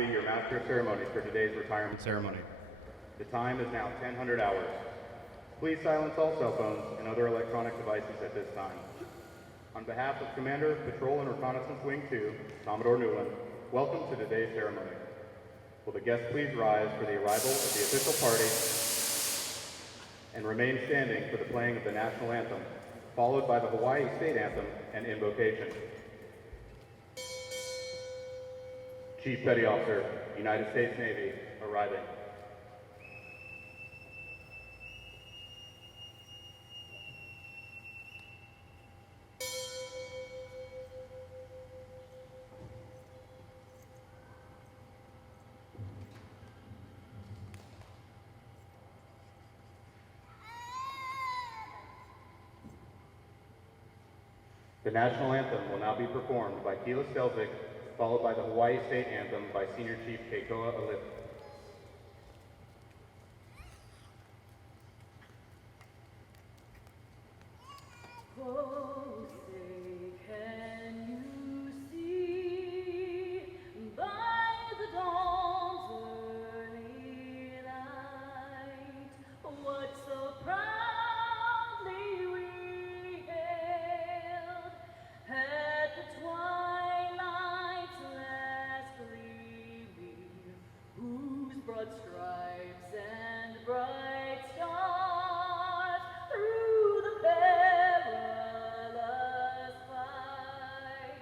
be your master of ceremonies for today's retirement ceremony. The time is now 1000 hours. Please silence all cell phones and other electronic devices at this time. On behalf of Commander of Patrol and Reconnaissance Wing 2, Commodore Newland, welcome to today's ceremony. Will the guests please rise for the arrival of the official party and remain standing for the playing of the national anthem, followed by the Hawaii State Anthem and invocation. Chief Petty Officer, United States Navy, arriving. The national anthem will now be performed by Keela Stelzick, followed by the Hawaii State Anthem by Senior Chief Keikoa Olelo. Oh, say, can you see by the dawn's early light what so proudly we hailed at the twilight's last gleaming, whose broad stripes and bright stars through the perilous fight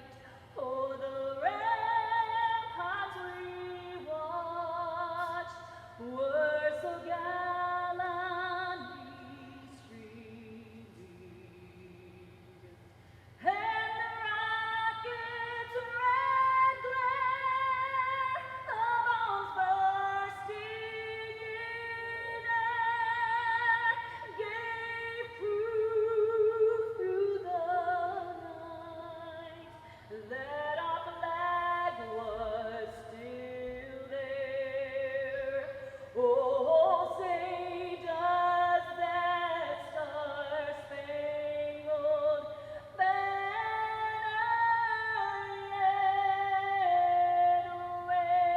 o'er the ramparts we watched were so gallantly streaming, and the rocket's red glare, the bombs bursting in air, gave proof through the night that our flag was still there. Oh, say, does that star-spangled banner yet wave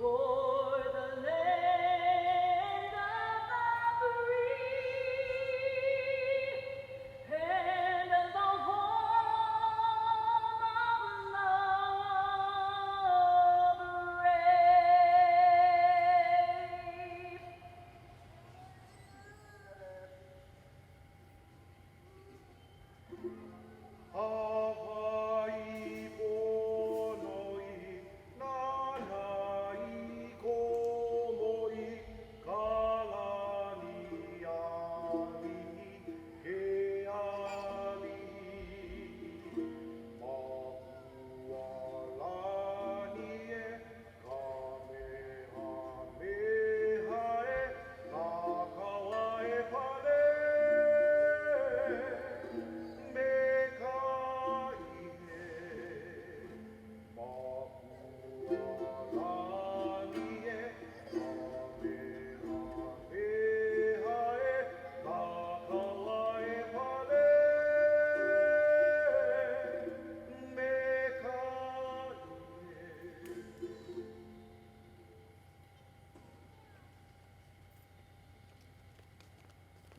o'er the land of the free and the home of love brave? Hawaii ponoi, nanai komoi, kalani ali, ke ali. Mapualani e, kamehameha e, nakawa e pale.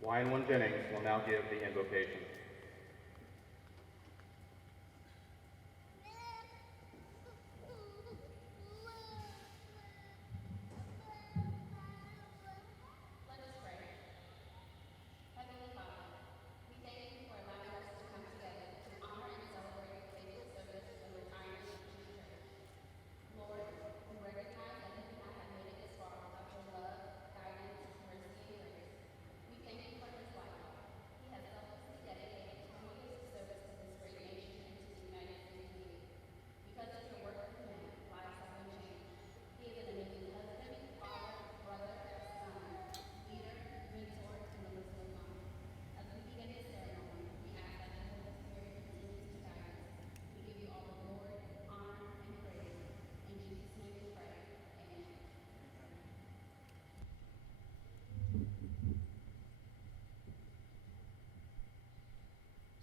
Wine One Jennings will now give the invocation. Let us pray. Heavenly Father, we thank you for allowing us to come together to honor and celebrate your faithful service and retirement of the church. Lord, we recognize that we could not have made it this far without your love, guidance, mercy, and grace. We thank you for his life. He has selflessly dedicated 20 years of service to this great nation and to the United States Navy. Because of your work with him, lives have been changed. He is an amazing husband, father, brother, son, leader, mentor, and the list goes on. As we begin this ceremony, we ask that the Holy Spirit continues to guide us. We give you all the glory, honor, and praise. In Jesus' name we pray. Amen.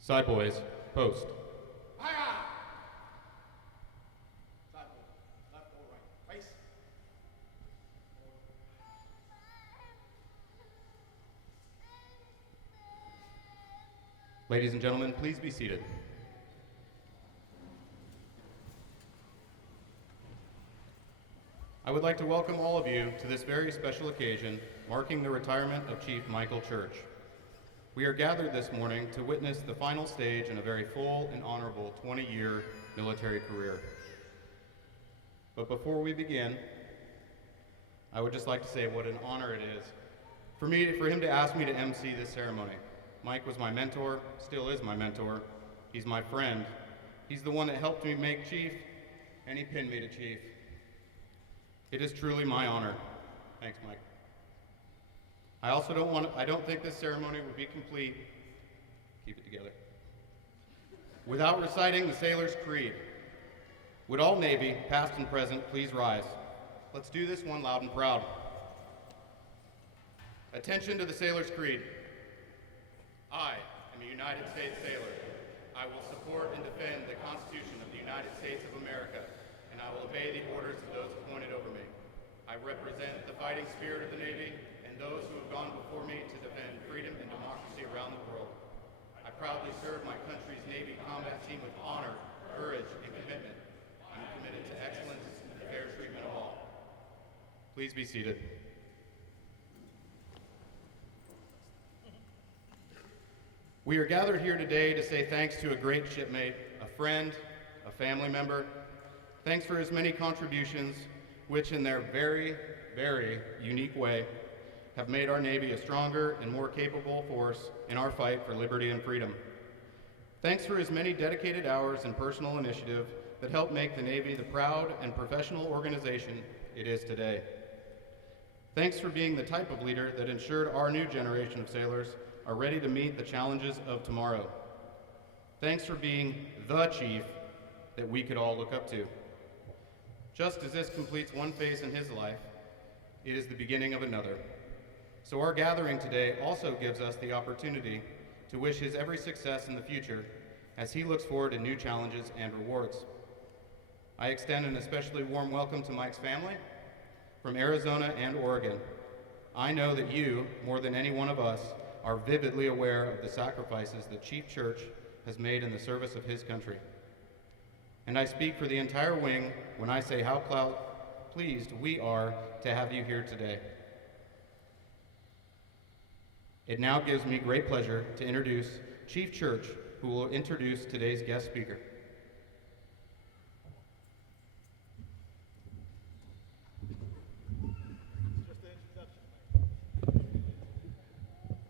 Side boys, Post. Left or right? Face. Ladies and gentlemen, please be seated. I would like to welcome all of you to this very special occasion marking the retirement of Chief Michael Church. We are gathered this morning to witness the final stage in a very full and honorable 20-year military career. But before we begin, I would just like to say what an honor it is for him to ask me to MC this ceremony. Mike was my mentor, still is my mentor. He's my friend. He's the one that helped me make chief, and he pinned me to chief. It is truly my honor. Thanks, Mike. I don't think this ceremony would be complete, keep it together, without reciting the Sailor's Creed. Would all Navy, past and present, please rise. Let's do this one loud and proud. Attention to the Sailor's Creed. I am a United States sailor. I will support and defend the Constitution of the United States of America, and I will obey the orders of those appointed over me. I represent the fighting spirit of the Navy and those who have gone before me to defend freedom and democracy around the world. I proudly serve my country's Navy combat team with honor, courage, and commitment. I'm committed to excellence and the fair treatment of all. Please be seated. We are gathered here today to say thanks to a great shipmate, a friend, a family member. Thanks for his many contributions, which in their very, very unique way have made our Navy a stronger and more capable force in our fight for liberty and freedom. Thanks for his many dedicated hours and personal initiative that helped make the Navy the proud and professional organization it is today. Thanks for being the type of leader that ensured our new generation of sailors are ready to meet the challenges of tomorrow. Thanks for being the chief that we could all look up to. Just as this completes one phase in his life, it is the beginning of another. So our gathering today also gives us the opportunity to wish his every success in the future as he looks forward to new challenges and rewards. I extend an especially warm welcome to Mike's family from Arizona and Oregon. I know that you, more than any one of us, are vividly aware of the sacrifices that Chief Church has made in the service of his country. And I speak for the entire wing when I say how pleased we are to have you here today. It now gives me great pleasure to introduce Chief Church, who will introduce today's guest speaker.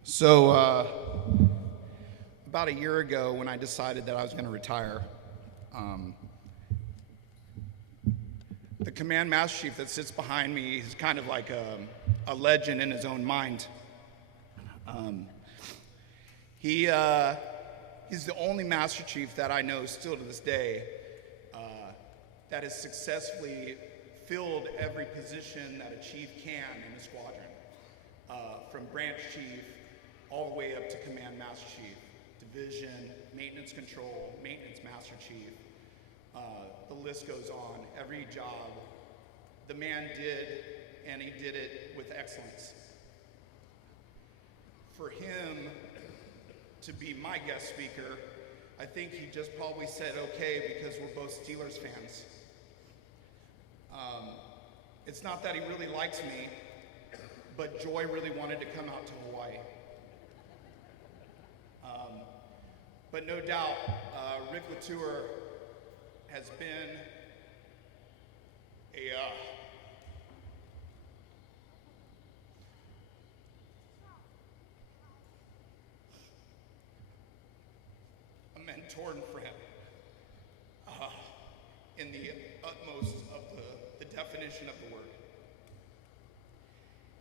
So, about a year ago, when I decided that I was going to retire, the command master chief that sits behind me is kind of like a legend in his own mind. He's the only master chief that I know still to this day that has successfully filled every position that a chief can in a squadron, from branch chief all the way up to command master chief, division, maintenance control, maintenance master chief. The list goes on. Every job the man did, and he did it with excellence. For him to be my guest speaker, I think he just probably said okay because we're both Steelers fans. It's not that he really likes me, but Joy really wanted to come out to Hawaii. But no doubt, Rick Latour has been a mentor and friend in the utmost of the definition of the word.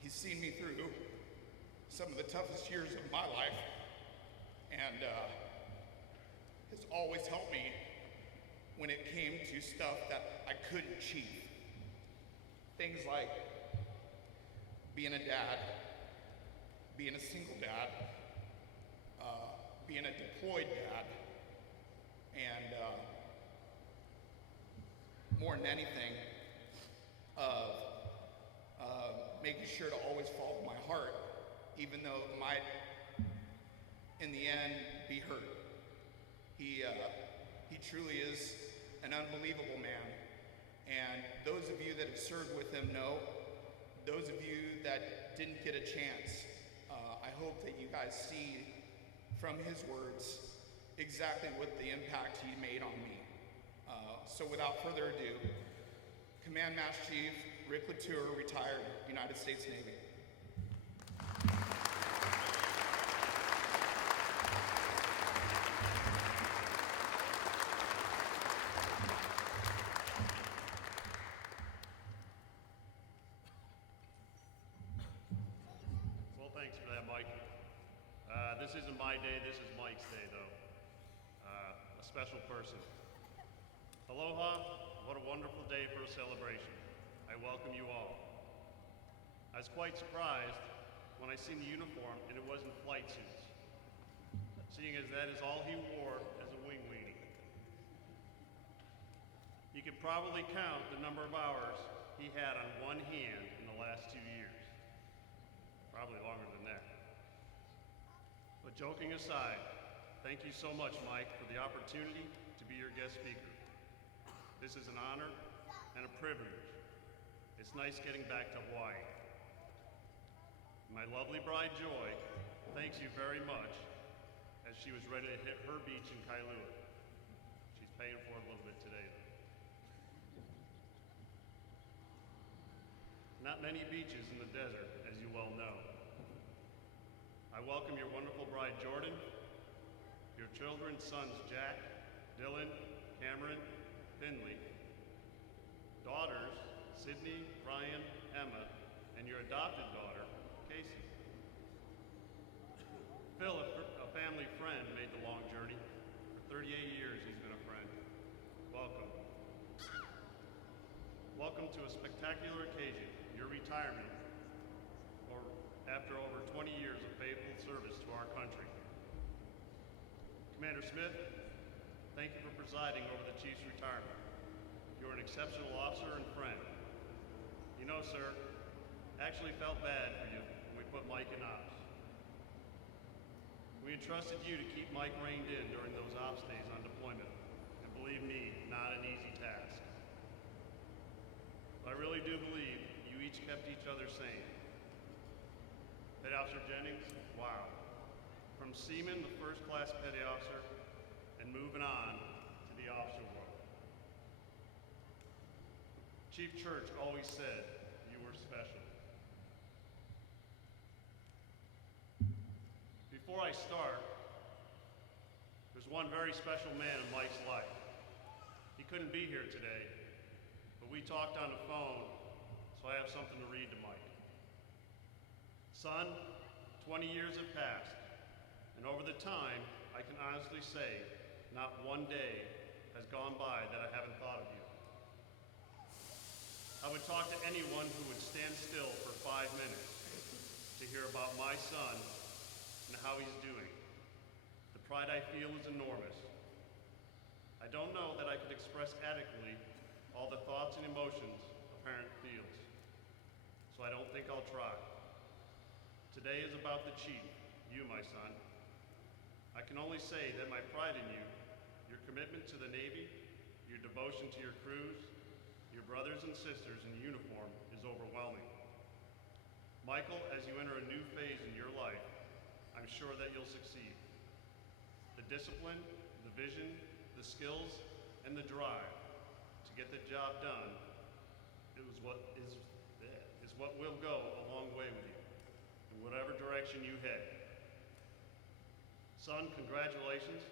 He's seen me through some of the toughest years of my life and has always helped me when it came to stuff that I couldn't achieve. Things like being a dad, being a single dad, being a deployed dad, more than anything, of making sure to always follow my heart, even though it might, in the end, be hurt. He truly is an unbelievable man. And those of you that have served with him know, those of you that didn't get a chance, I hope that you guys see from his words exactly what the impact he made on me. So without further ado, Command Master Chief Rick Latour, retired, United States Navy. Well, thanks for that, Mike. This isn't my day, this is Mike's day, though. A special person. Aloha, what a wonderful day for a celebration. I welcome you all. I was quite surprised when I seen the uniform and it wasn't flight suits, seeing as that is all he wore as a wing weenie. You could probably count the number of hours he had on one hand in the last 2 years. Probably longer than that. But joking aside, thank you so much, Mike, for the opportunity to be your guest speaker. This is an honor and a privilege. It's nice getting back to Hawaii. My lovely bride, Joy, thanks you very much, as she was ready to hit her beach in Kailua. She's paying for it a little bit today, though. Not many beaches in the desert, as you well know. I welcome your wonderful bride, Jordan, your children's sons, Jack, Dylan, Cameron, Finley, daughters, Sydney, Ryan, Emma, and your adopted daughter, Casey. Phil, a family friend, made the long journey. For 38 years, he's been a friend. Welcome. Welcome to a spectacular occasion, your retirement, or after over 20 years of faithful service to our country. Commander Smith, thank you for presiding over the Chief's retirement. You're an exceptional officer and friend. You know, sir, actually felt bad for you when we put Mike in ops. We entrusted you to keep Mike reined in during those ops days on deployment, and believe me, not an easy task. But I really do believe you each kept each other sane. Petty Officer Jennings, wow. From seaman to first class petty officer, and moving on to the officer world. Chief Church always said you were special. Before I start, there's one very special man in Mike's life. He couldn't be here today, but we talked on the phone, so I have something to read to Mike. Son, 20 years have passed, and over the time, I can honestly say, not one day has gone by that I haven't thought of you. I would talk to anyone who would stand still for 5 minutes to hear about my son and how he's doing. The pride I feel is enormous. I don't know that I could express adequately all the thoughts and emotions a parent feels, so I don't think I'll try. Today is about the Chief, you, my son. I can only say that my pride in you, your commitment to the Navy, your devotion to your crews, your brothers and sisters in uniform is overwhelming. Michael, as you enter a new phase in your life, I'm sure that you'll succeed. The discipline, the vision, the skills, and the drive to get the job done is what will go a long way with you, in whatever direction you head. Son, congratulations.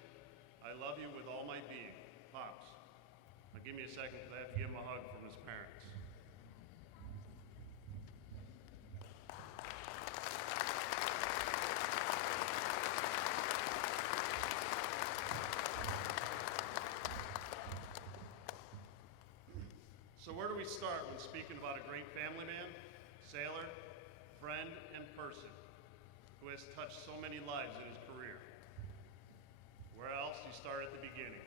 I love you with all my being. Pops. Now give me a second because I have to give him a hug from his parents. So where do we start when speaking about a great family man, sailor, friend, and person who has touched so many lives in his career? Where else do you start at the beginning?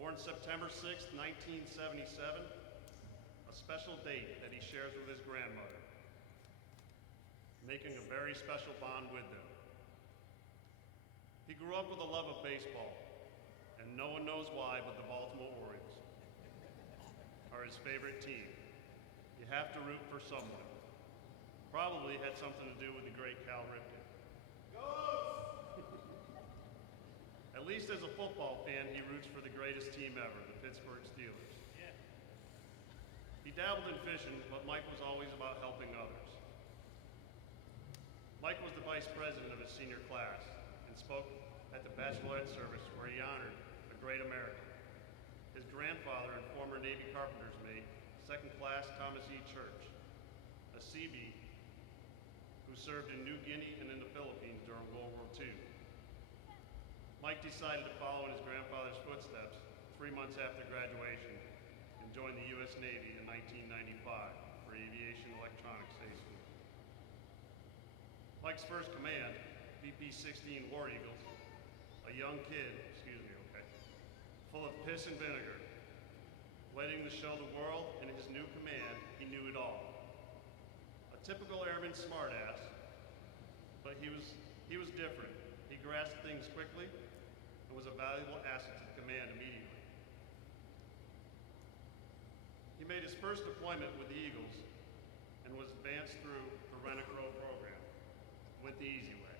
Born September 6, 1977, a special date that he shares with his grandmother, making a very special bond with them. He grew up with a love of baseball, and no one knows why, but the Baltimore Orioles are his favorite team. You have to root for someone. Probably had something to do with the great Cal Ripken. At least as a football fan, he roots for the greatest team ever, the Pittsburgh Steelers. He dabbled in fishing, but Mike was always about helping others. Mike was the vice president of his senior class and spoke at the bachelorette service where he honored a great American. His grandfather and former Navy carpenter's mate, second class Thomas E. Church, a Seabee who served in New Guinea and in the Philippines during World War II. Mike decided to follow in his grandfather's footsteps 3 months after graduation and joined the U.S. Navy in 1995 for Aviation Electronics A School. Mike's first command, VP-16 War Eagles, a young kid, full of piss and vinegar, waiting to show the world in his new command he knew it all. A typical airman smartass, but he was different. He grasped things quickly and was a valuable asset to the command immediately. He made his first deployment with the Eagles and was advanced through the Rent-A-Crow program. Went the easy way.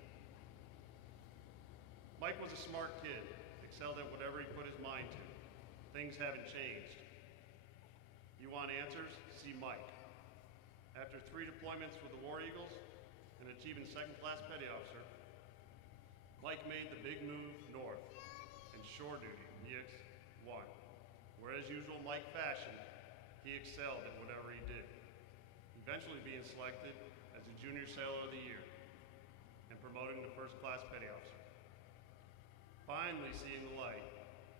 Mike was a smart kid, excelled at whatever he put his mind to. Things haven't changed. You want answers? See Mike. After 3 deployments with the War Eagles and achieving second-class petty officer, Mike made the big move north and shore duty in EX-1, where as usual Mike fashion, he excelled at whatever he did, eventually being selected as the Junior Sailor of the Year and promoted to first-class petty officer. Finally seeing the light,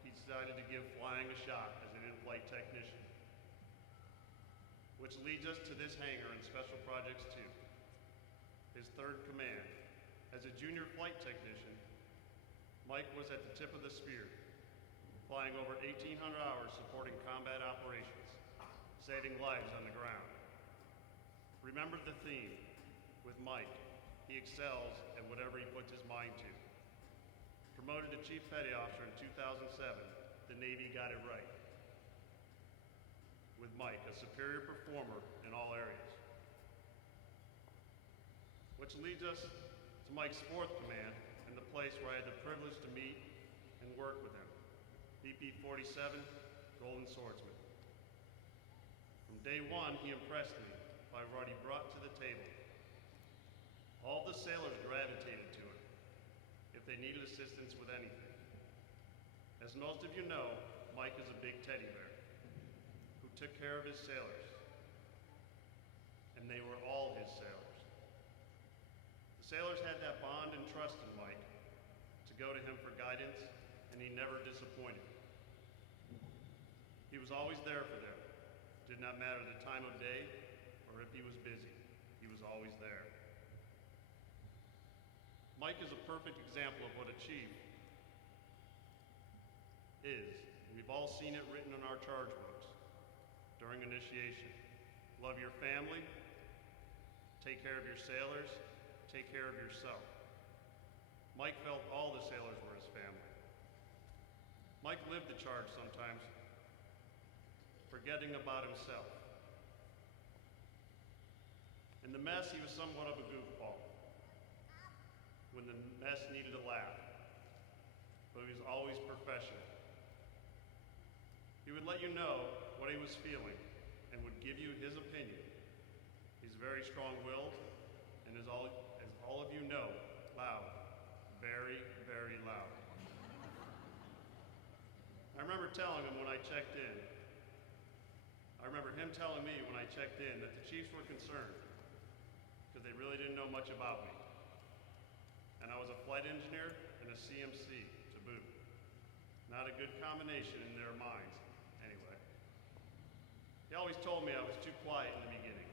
he decided to give flying a shot as an in-flight technician, which leads us to this hangar in Special Projects 2, his third command. As a junior flight technician, Mike was at the tip of the spear, flying over 1,800 hours supporting combat operations, saving lives on the ground. Remember the theme with Mike. He excels at whatever he puts his mind to. Promoted to Chief Petty Officer in 2007, the Navy got it right. With Mike, a superior performer in all areas. Which leads us to Mike's 4th command and the place where I had the privilege to meet and work with him, BP-47, Golden Swordsman. From day 1, he impressed me by what he brought to the table. All the sailors gravitated to him if they needed assistance with anything. As most of you know, Mike is a big teddy bear who took care of his sailors, and they were all his sailors. The sailors had that bond and trust in Mike to go to him for guidance, and he never disappointed. He was always there for them. Did not matter the time of day or if he was busy. He was always there. Mike is a perfect example of what a chief is. We've all seen it written in our charge books during initiation. Love your family, take care of your sailors, take care of yourself. Mike felt all the sailors were his family. Mike lived the charge sometimes, forgetting about himself. In the mess, he was somewhat of a goofball when the mess needed a laugh, but he was always professional. He would let you know what he was feeling and would give you his opinion. He's very strong-willed, and as all of you know, loud, very, very loud. I remember telling him when I checked in, I remember him telling me when I checked in that the chiefs were concerned because they really didn't know much about me. And I was a flight engineer and a CMC to boot. Not a good combination in their minds, anyway. He always told me I was too quiet in the beginning.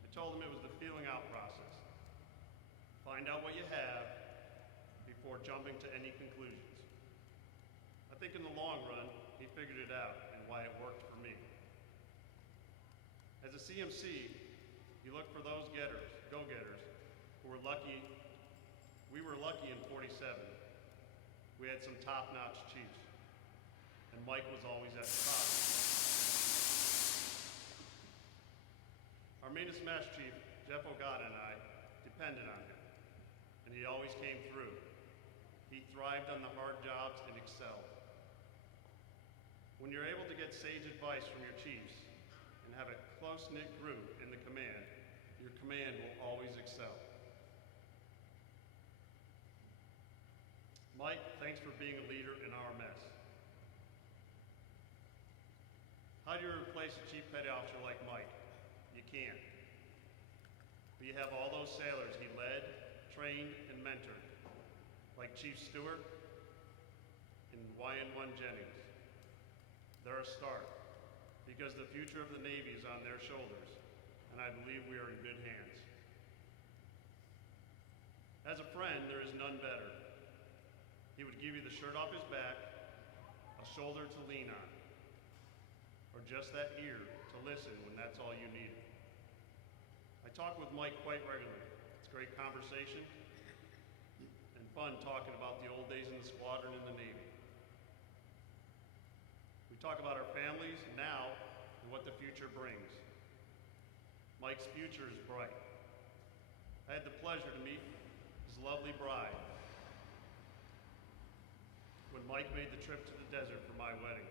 I told him it was the feeling out process. Find out what you have before jumping to any conclusions. I think in the long run, figured it out and why it worked for me. As a CMC, you look for those go-getters, who were lucky. We were lucky in 47. We had some top-notch chiefs, and Mike was always at the top. Our maintenance mass chief, Jeff Ogata, and I depended on him, and he always came through. He thrived on the hard jobs and excelled. When you're able to get sage advice from your chiefs and have a close-knit group in the command, your command will always excel. Mike, thanks for being a leader in our mess. How do you replace a chief petty officer like Mike? You can't. But you have all those sailors he led, trained, and mentored, like Chief Stewart and YN1 Jennings. They're a start, because the future of the Navy is on their shoulders, and I believe we are in good hands. As a friend, there is none better. He would give you the shirt off his back, a shoulder to lean on, or just that ear to listen when that's all you needed. I talk with Mike quite regularly. It's great conversation and fun talking about the old days in the squadron and the Navy. We talk about our families now and what the future brings. Mike's future is bright. I had the pleasure to meet his lovely bride when Mike made the trip to the desert for my wedding.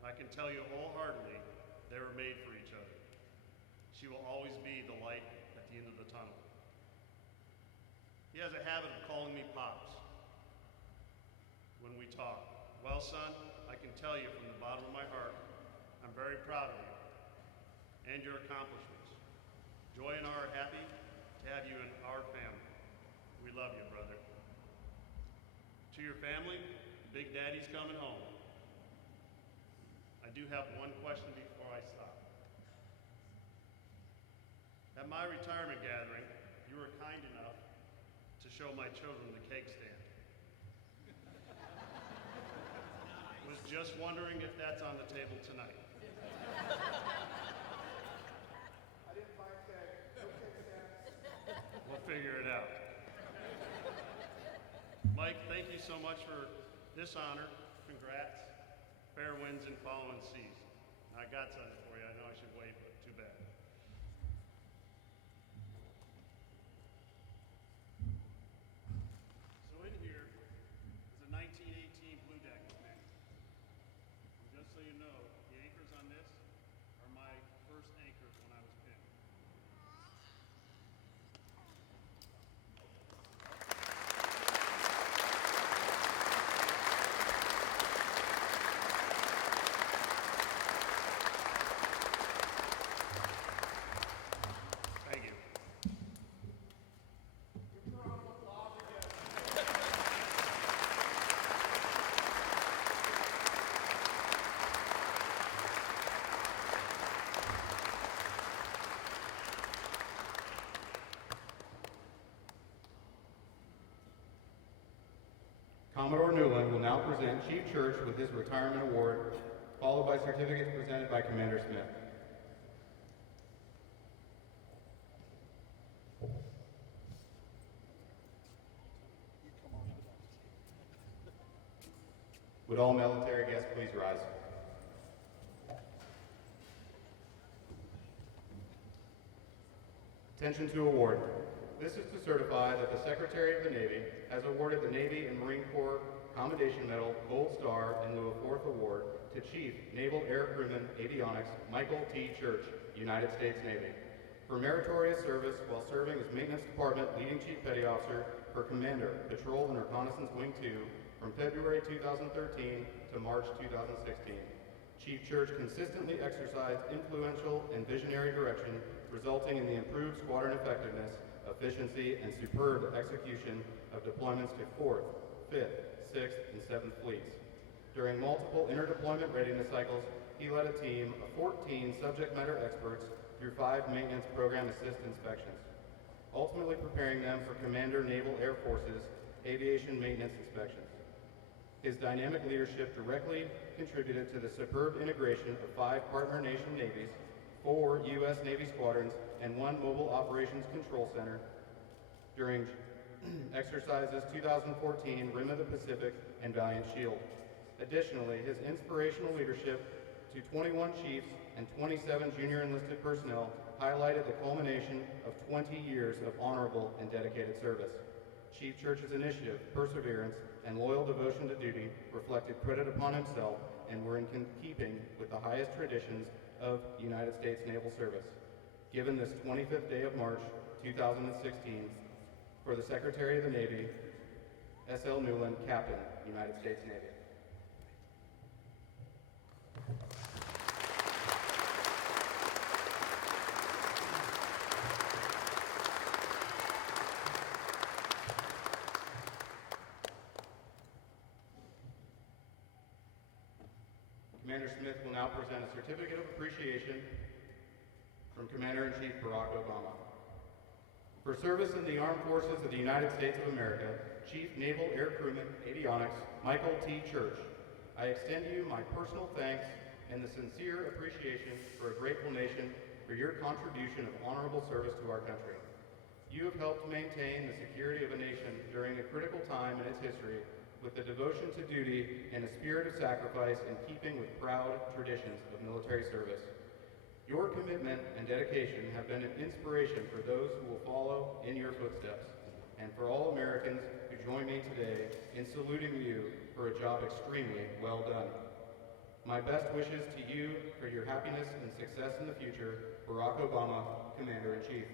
I can tell you wholeheartedly, they were made for each other. She will always be the light at the end of the tunnel. He has a habit of calling me Pops when we talk. Well, son, I can tell you from the bottom of my heart, I'm very proud of you and your accomplishments. Joy and I are happy to have you in our family. We love you, brother. To your family, Big Daddy's coming home. I do have one question before I stop. At my retirement gathering, you were kind enough to show my children the cake stand. Was just wondering if that's on the table tonight. I didn't buy cake. No cake stand. We'll figure it out. Mike, thank you so much for this honor. Congrats. Fair winds and following seas. I got something for you. I know I should wait, but too bad. So in here is a 1918 Blue Deck mix. And just so you know, the anchors on this are my first anchors when I was pinned. Thank you. Commodore Newland will now present Chief Church with his retirement award, followed by certificates presented by Commander Smith. Would all military guests please rise? Attention to award. This is to certify that the Secretary of the Navy has awarded the Navy and Marine Corps Commendation Medal Gold Star in lieu of fourth award to Chief Naval Air Crewman Avionics Michael T. Church, United States Navy, for meritorious service while serving as Maintenance Department Leading Chief Petty Officer for Commander, Patrol and Reconnaissance Wing 2 from February 2013 to March 2016. Chief Church consistently exercised influential and visionary direction, resulting in the improved squadron effectiveness, efficiency, and superb execution of deployments to 4th, 5th, 6th, and 7th Fleets. During multiple interdeployment readiness cycles, he led a team of 14 subject matter experts through 5 maintenance program assist inspections, ultimately preparing them for Commander Naval Air Force's aviation maintenance inspections. His dynamic leadership directly contributed to the superb integration of 5 partner nation navies, 4 U.S. Navy squadrons, and 1 mobile operations control center during exercises 2014 Rim of the Pacific and Valiant Shield. Additionally, his inspirational leadership to 21 chiefs and 27 junior enlisted personnel highlighted the culmination of 20 years of honorable and dedicated service. Chief Church's initiative, perseverance, and loyal devotion to duty reflected credit upon himself and were in keeping with the highest traditions of United States Naval Service. Given this 25th day of March 2016, for the Secretary of the Navy, S.L. Newland, Captain, United States Navy. Commander Smith will now present a certificate of appreciation from Commander-in-Chief Barack Obama. For service in the Armed Forces of the United States of America, Chief Naval Air Crewman Avionics Michael T. Church, I extend to you my personal thanks and the sincere appreciation for a grateful nation for your contribution of honorable service to our country. You have helped maintain the security of a nation during a critical time in its history with the devotion to duty and a spirit of sacrifice in keeping with proud traditions of military service. Your commitment and dedication have been an inspiration for those who will follow in your footsteps, and for all Americans who join me today in saluting you for a job extremely well done. My best wishes to you for your happiness and success in the future, Barack Obama, Commander-in-Chief.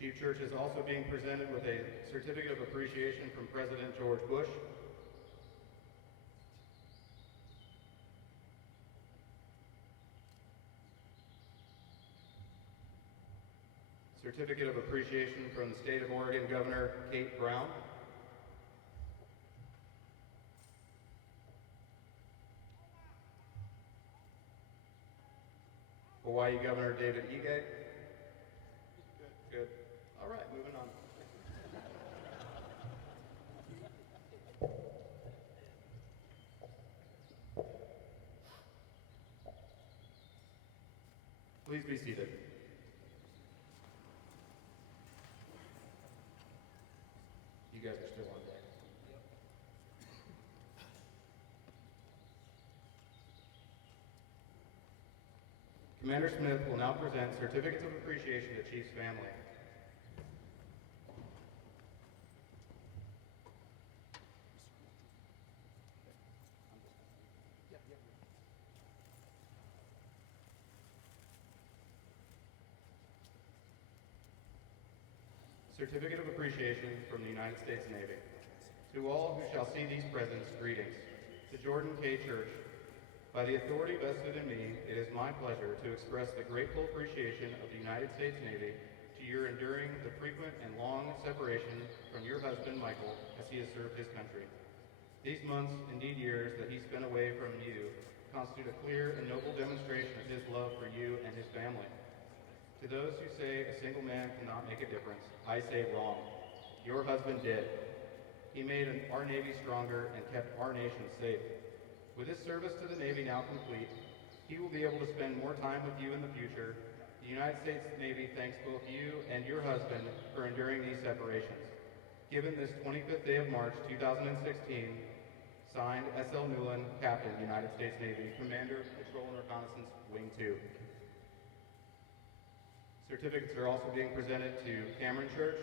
Chief Church is also being presented with a certificate of appreciation from President George Bush. Certificate of appreciation from the State of Oregon Governor Kate Brown. Hawaii Governor David Ige. Good. All right, moving on. Please be seated. You guys are still on deck. Commander Smith will now present certificates of appreciation to Chief's family. Certificate of appreciation from the United States Navy. To all who shall see these presents, greetings. To Jordan K. Church, by the authority vested in me, it is my pleasure to express the grateful appreciation of the United States Navy to your enduring the frequent and long separation from your husband, Michael, as he has served his country. These months, indeed years, that he spent away from you constitute a clear and noble demonstration of his love for you and his family. To those who say a single man cannot make a difference, I say wrong. Your husband did. He made our Navy stronger and kept our nation safe. With his service to the Navy now complete, he will be able to spend more time with you in the future. The United States Navy thanks both you and your husband for enduring these separations. Given this 25th day of March 2016, signed S.L. Newland, Captain, United States Navy, Commander, Patrol and Reconnaissance, Wing 2. Certificates are also being presented to Cameron Church,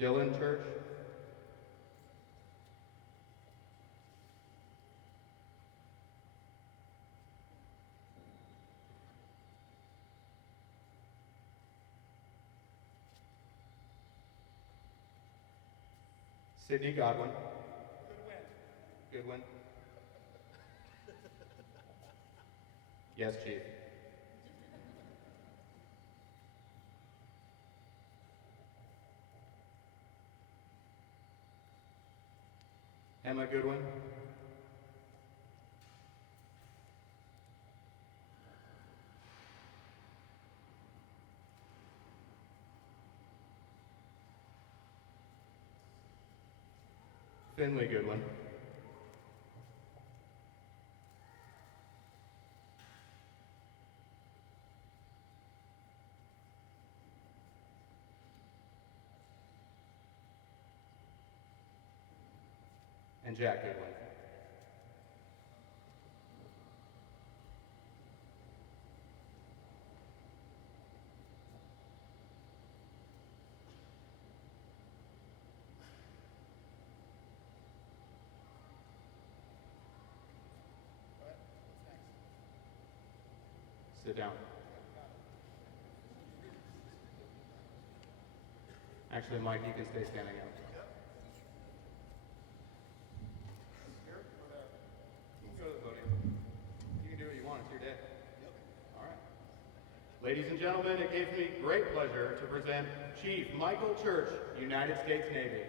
Dylan Church, Sydney Godwin. Goodwin. Yes, Chief. Emma Goodwin. Finley Goodwin. And Jack Goodwin. Sit down. Actually, Mike, you can stay standing up. Here or there? You can go to the podium. You can do what you want. It's your day. Yep. All right. Ladies and gentlemen, it gives me great pleasure to present Chief Michael Church, United States Navy.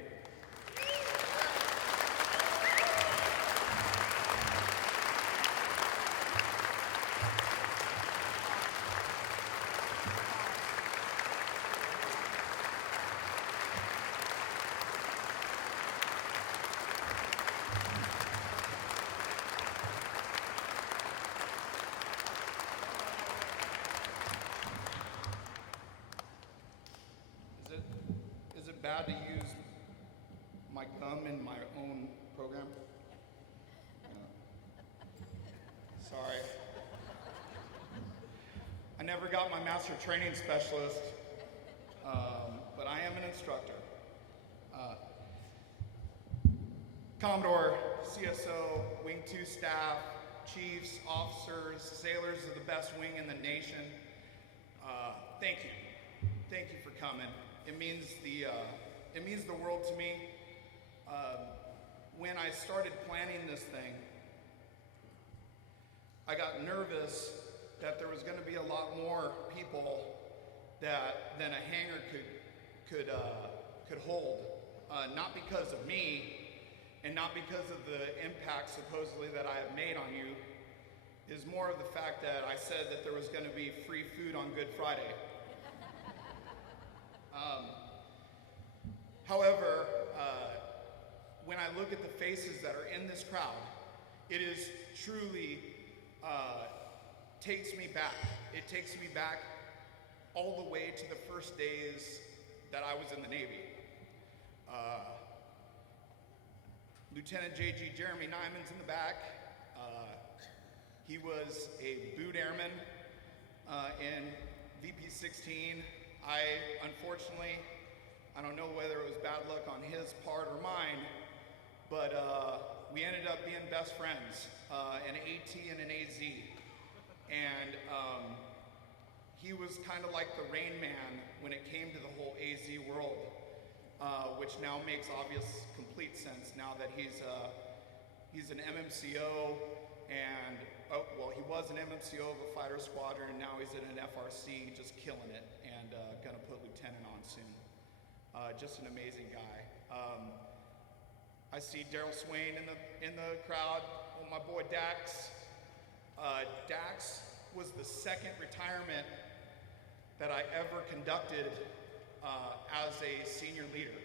Is it bad to use my gum in my own program? Sorry. I never got my master training specialist, but I am an instructor. Commodore, CSO, Wing 2 staff, chiefs, officers, sailors of the best wing in the nation, thank you. Thank you for coming. It means the world to me. When I started planning this thing, I got nervous that there was going to be a lot more people than a hangar could hold. Not because of me, and not because of the impact supposedly that I have made on you. Is more of the fact that I said that there was going to be free food on Good Friday. However, when I look at the faces that are in this crowd, it is truly takes me back. It takes me back all the way to the first days that I was in the Navy. Lieutenant J.G. Jeremy Nyman's in the back. He was a boot airman in VP 16. Unfortunately, I don't know whether it was bad luck on his part or mine, but we ended up being best friends, an AT and an AZ. And he was kind of like the Rain Man when it came to the whole AZ world, which now makes complete sense now that he's an MMCO and, he was an MMCO of a fighter squadron, and now he's in an FRC, just killing it, and gonna put lieutenant on soon. Just an amazing guy. I see Daryl Swain in the crowd. Oh, my boy Dax. Dax was the second retirement that I ever conducted as a senior leader.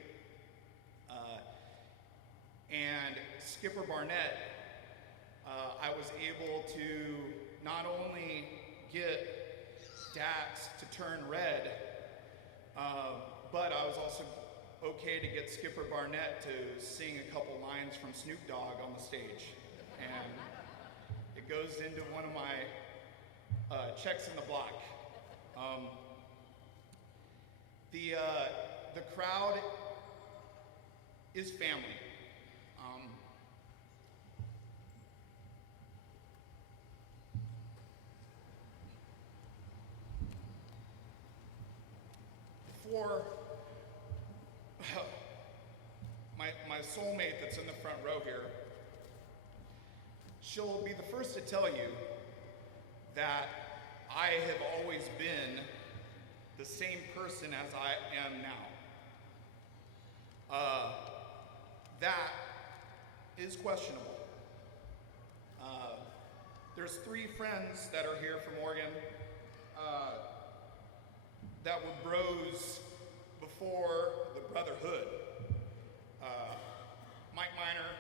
And Skipper Barnett, I was able to not only get Dax to turn red, but I was also okay to get Skipper Barnett to sing a couple lines from Snoop Dogg on the stage. And it goes into one of my checks in the block. The crowd is family. For my soulmate that's in the front row here, she'll be the first to tell you that I have always been the same person as I am now. That is questionable. There's 3 friends that are here from Oregon that were bros before the brotherhood. Mike Miner,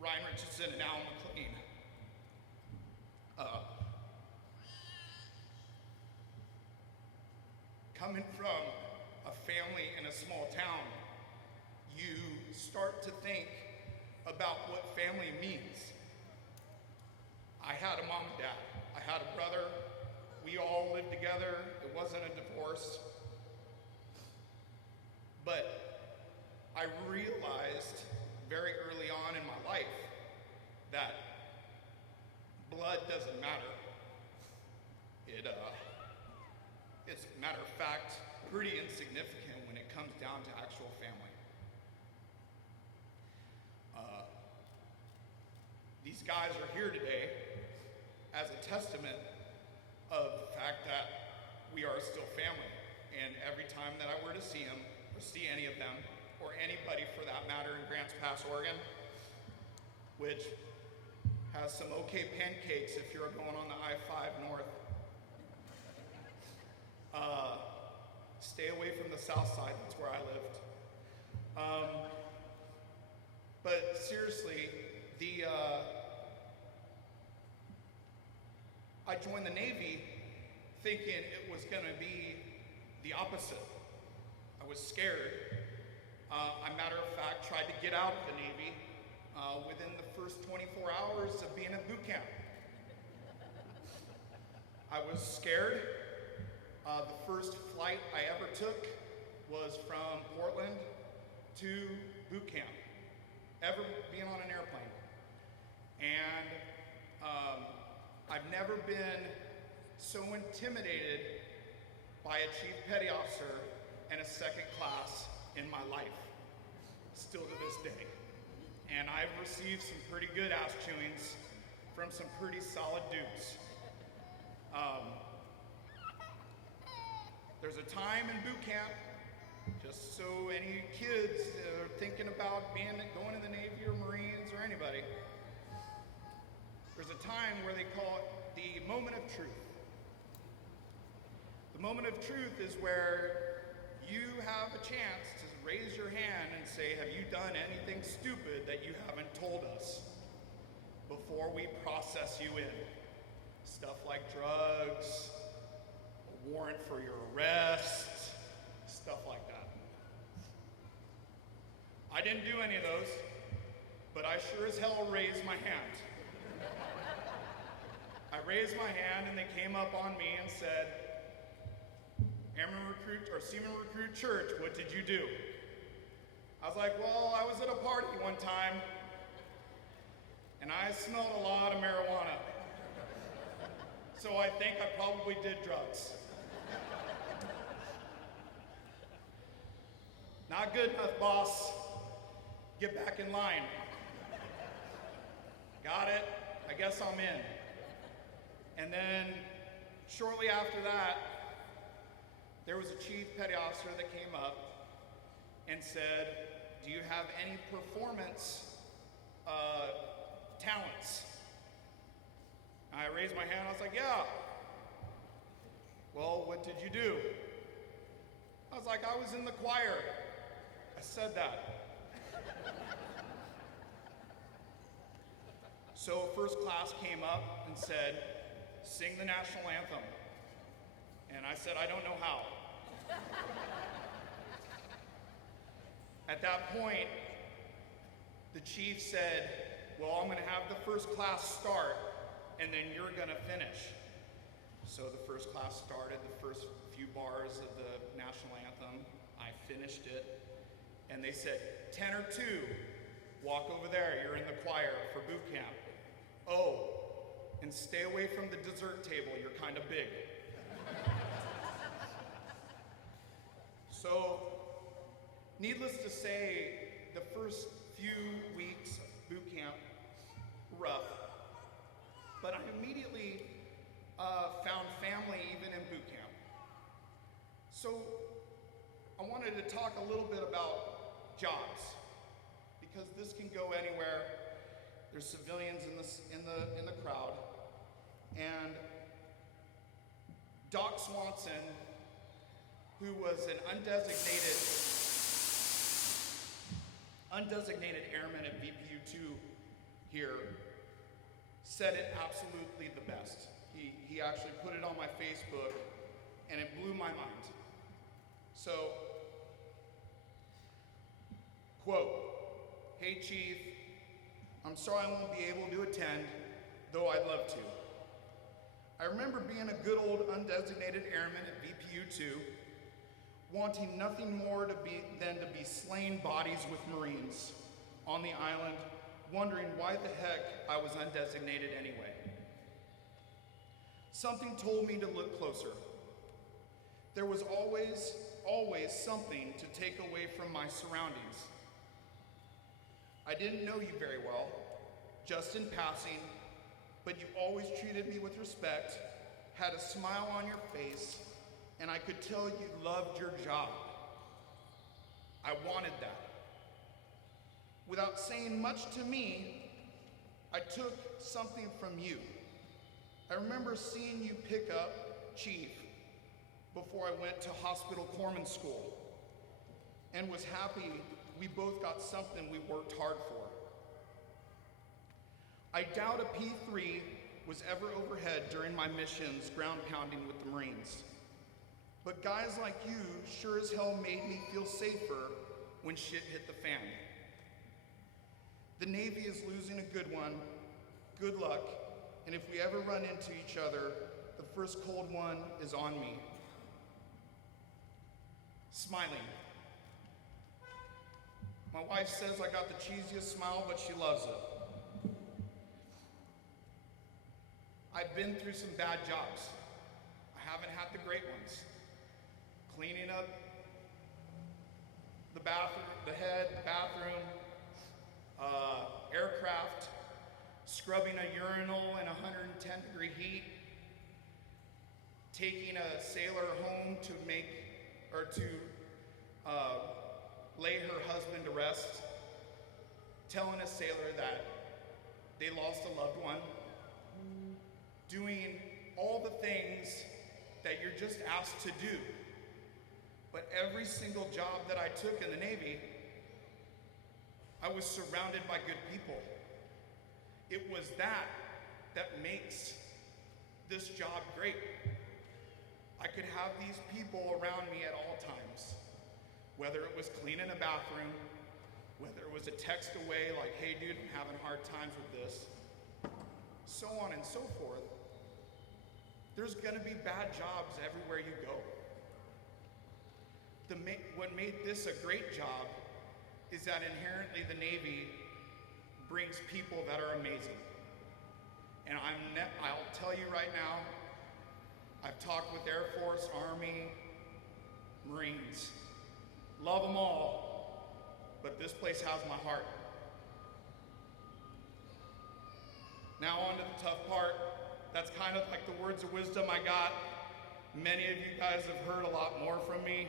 Ryan Richardson, and Alan McLean. Coming from a family in a small town, you start to think about what family means. I had a mom and dad. I had a brother. We all lived together. It wasn't a divorce. But I realized very early on in my life that blood doesn't matter. It's a matter of fact, pretty insignificant when it comes down to actual family. These guys are here today as a testament of the fact that we are still family. And every time that I were to see them, or see any of them, or anybody for that matter in Grants Pass, Oregon, which has some okay pancakes if you're going on the I-5 north. Stay away from the south side, that's where I lived. But seriously, I joined the Navy thinking it was gonna be the opposite. I was scared. I, matter of fact, tried to get out of the Navy within the first 24 hours of being at boot camp. I was scared. The first flight I ever took was from Portland to boot camp, ever being on an airplane. And I've never been so intimidated by a chief petty officer and a second class in my life, still to this day. And I've received some pretty good ass chewings from some pretty solid dudes. There's a time in boot camp, just so any kids are thinking about going in the Navy or Marines or anybody, there's a time where they call it the moment of truth. The moment of truth is where you have a chance to raise your hand and say, have you done anything stupid that you haven't told us before we process you in? Stuff like drugs, a warrant for your arrest, stuff like that. I didn't do any of those, but I sure as hell raised my hand. I raised my hand and they came up on me and said, Airman Recruit or Seaman Recruit Church, what did you do? I was like, well, I was at a party one time and I smelled a lot of marijuana. So I think I probably did drugs. Not good enough, boss. Get back in line. Got it? I guess I'm in. And then shortly after that, there was a chief petty officer that came up and said, do you have any performance talents? I raised my hand, I was like, yeah. Well, what did you do? I was like, I was in the choir. I said that. So first class came up and said, sing the national anthem. And I said, I don't know how. At that point, the chief said, well, I'm gonna have the first class start and then you're gonna finish. So the first class started, the first few bars of the national anthem. I finished it. And they said, 10 or 2, walk over there, you're in the choir for boot camp. Oh, and stay away from the dessert table, you're kind of big. So, needless to say, the first few weeks of boot camp, rough. But I immediately found family even in boot camp. So, I wanted to talk a little bit about jobs. because this can go anywhere. There's civilians in the crowd, and Doc Swanson, who was an undesignated airman at VPU-2 here, said it absolutely the best. He actually put it on my Facebook, and it blew my mind. So, quote, "Hey Chief, I'm sorry I won't be able to attend, though I'd love to. I remember being a good old undesignated airman at VPU-2, wanting nothing more than to be slain bodies with Marines on the island, wondering why the heck I was undesignated anyway. Something told me to look closer. There was always something to take away from my surroundings. I didn't know you very well, just in passing, but you always treated me with respect, had a smile on your face, and I could tell you loved your job. I wanted that. Without saying much to me, I took something from you. I remember seeing you pick up Chief before I went to hospital corpsman school, and was happy we both got something we worked hard for. I doubt a P-3 was ever overhead during my missions ground pounding with the Marines. But guys like you sure as hell made me feel safer when shit hit the fan. The Navy is losing a good one. Good luck. And if we ever run into each other, the first cold one is on me." Smiling. My wife says I got the cheesiest smile, but she loves it. I've been through some bad jobs. I haven't had the great ones. Cleaning up the bathroom, aircraft, scrubbing a urinal in 110-degree heat, taking a sailor home to lay her husband to rest, telling a sailor that they lost a loved one, doing all the things that you're just asked to do. But every single job that I took in the Navy, I was surrounded by good people. It was that makes this job great. I could have these people around me at all times, whether it was cleaning a bathroom, whether it was a text away like, "Hey dude, I'm having hard times with this," so on and so forth. There's gonna be bad jobs everywhere you go. What made this a great job is that inherently the Navy brings people that are amazing. And I'll tell you right now, I've talked with Air Force, Army, Marines. Love them all, but this place has my heart. Now on to the tough part. That's kind of like the words of wisdom I got. Many of you guys have heard a lot more from me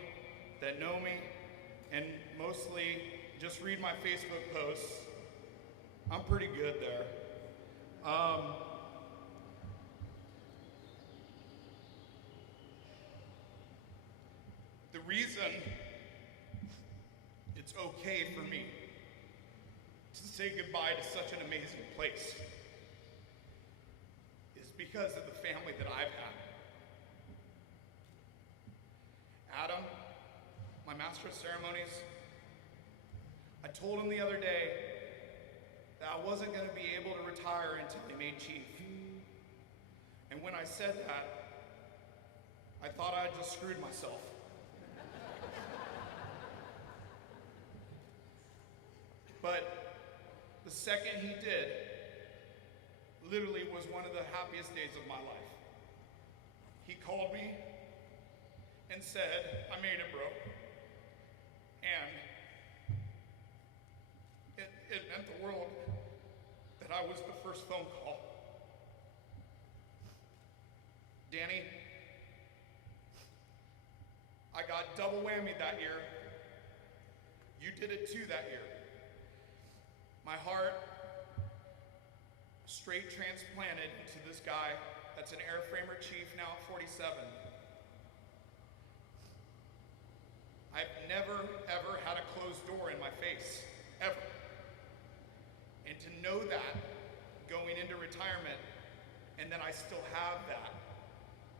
that know me, and mostly just read my Facebook posts. I'm pretty good there. The reason it's okay for me to say goodbye to such an amazing place is because of the family that I've had. Adam, my master of ceremonies, I told him the other day that I wasn't going to be able to retire until he made chief. And when I said that, I thought I had just screwed myself. But the second he did, literally was one of the happiest days of my life. He called me and said, "I made it, bro." And it meant the world that I was the first phone call. Danny, I got double whammy that year. You did it too that year. My heart straight transplanted into this guy that's an airframer chief now at 47. I've never, ever had a closed door in my face, ever. And to know that going into retirement, and that I still have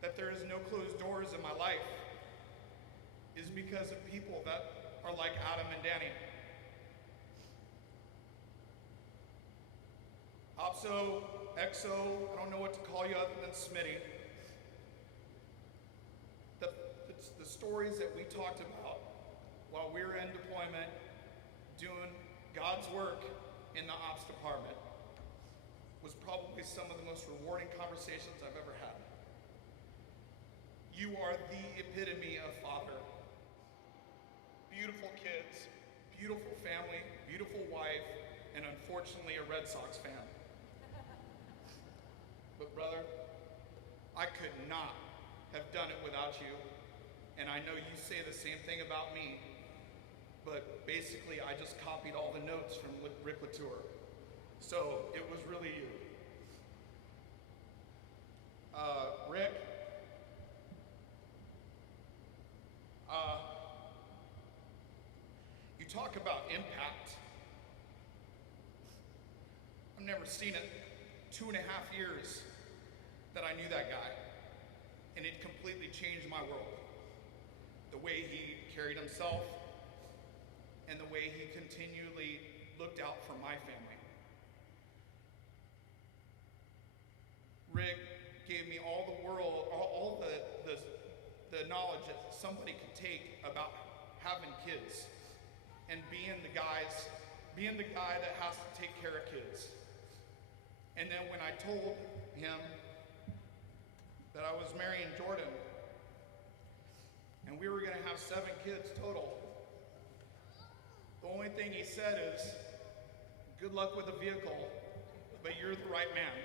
that there is no closed doors in my life, is because of people that are like Adam and Danny. Opso, Exo, I don't know what to call you other than Smitty. The stories that we talked about while we were in deployment doing God's work in the ops department was probably some of the most rewarding conversations I've ever had. You are the epitome of father. Beautiful kids, beautiful family, beautiful wife, and unfortunately a Red Sox fan. But brother, I could not have done it without you. And I know you say the same thing about me, but basically I just copied all the notes from Rick Latour. So it was really you. Rick, you talk about impact. I've never seen it. 2.5 years that I knew that guy, and it completely changed my world. The way he carried himself and the way he continually looked out for my family. Rick gave me all the world, all the knowledge that somebody could take about having kids and being the guy that has to take care of kids. And then when I told him that I was marrying Jordan and we were gonna have 7 kids total, the only thing he said is, good luck with the vehicle, but you're the right man.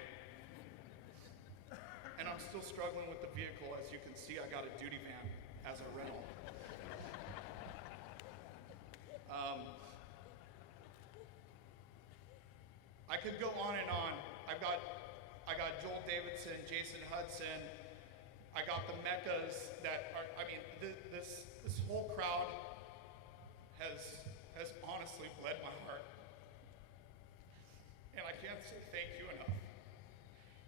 And I'm still struggling with the vehicle. As you can see, I got a duty van as a rental. I could go on and on. I got Joel Davidson, Jason Hudson. I got the Meccas that are, I mean, this whole crowd has honestly bled my heart. And I can't say thank you enough.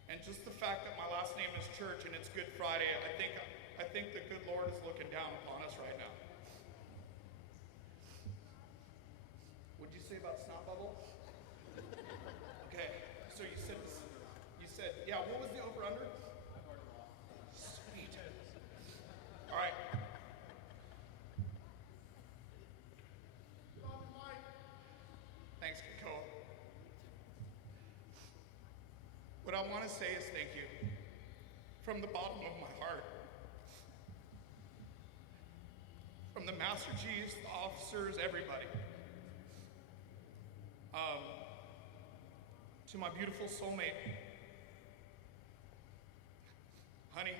And just the fact that my last name is Church and it's Good Friday, I think the good Lord is looking down upon us right now. What'd you say about snot bubble? Okay, so you said, yeah, what was the over-under? Sweet. All right. Thanks, Kiko. What I want to say is thank you from the bottom of my heart. From the Master Chiefs, the officers, everybody. To my beautiful soulmate, honey,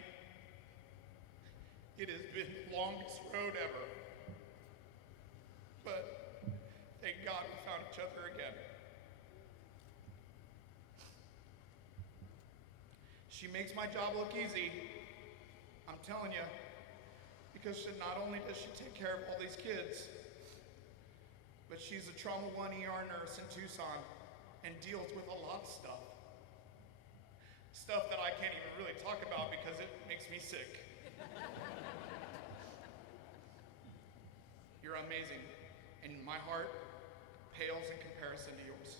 it has been the longest road ever, but thank God we found each other again. She makes my job look easy, I'm telling you, because not only does she take care of all these kids, but she's a Trauma 1 ER nurse in Tucson and deals with a lot of stuff. Stuff that I can't even really talk about because it makes me sick. You're amazing, and my heart pales in comparison to yours.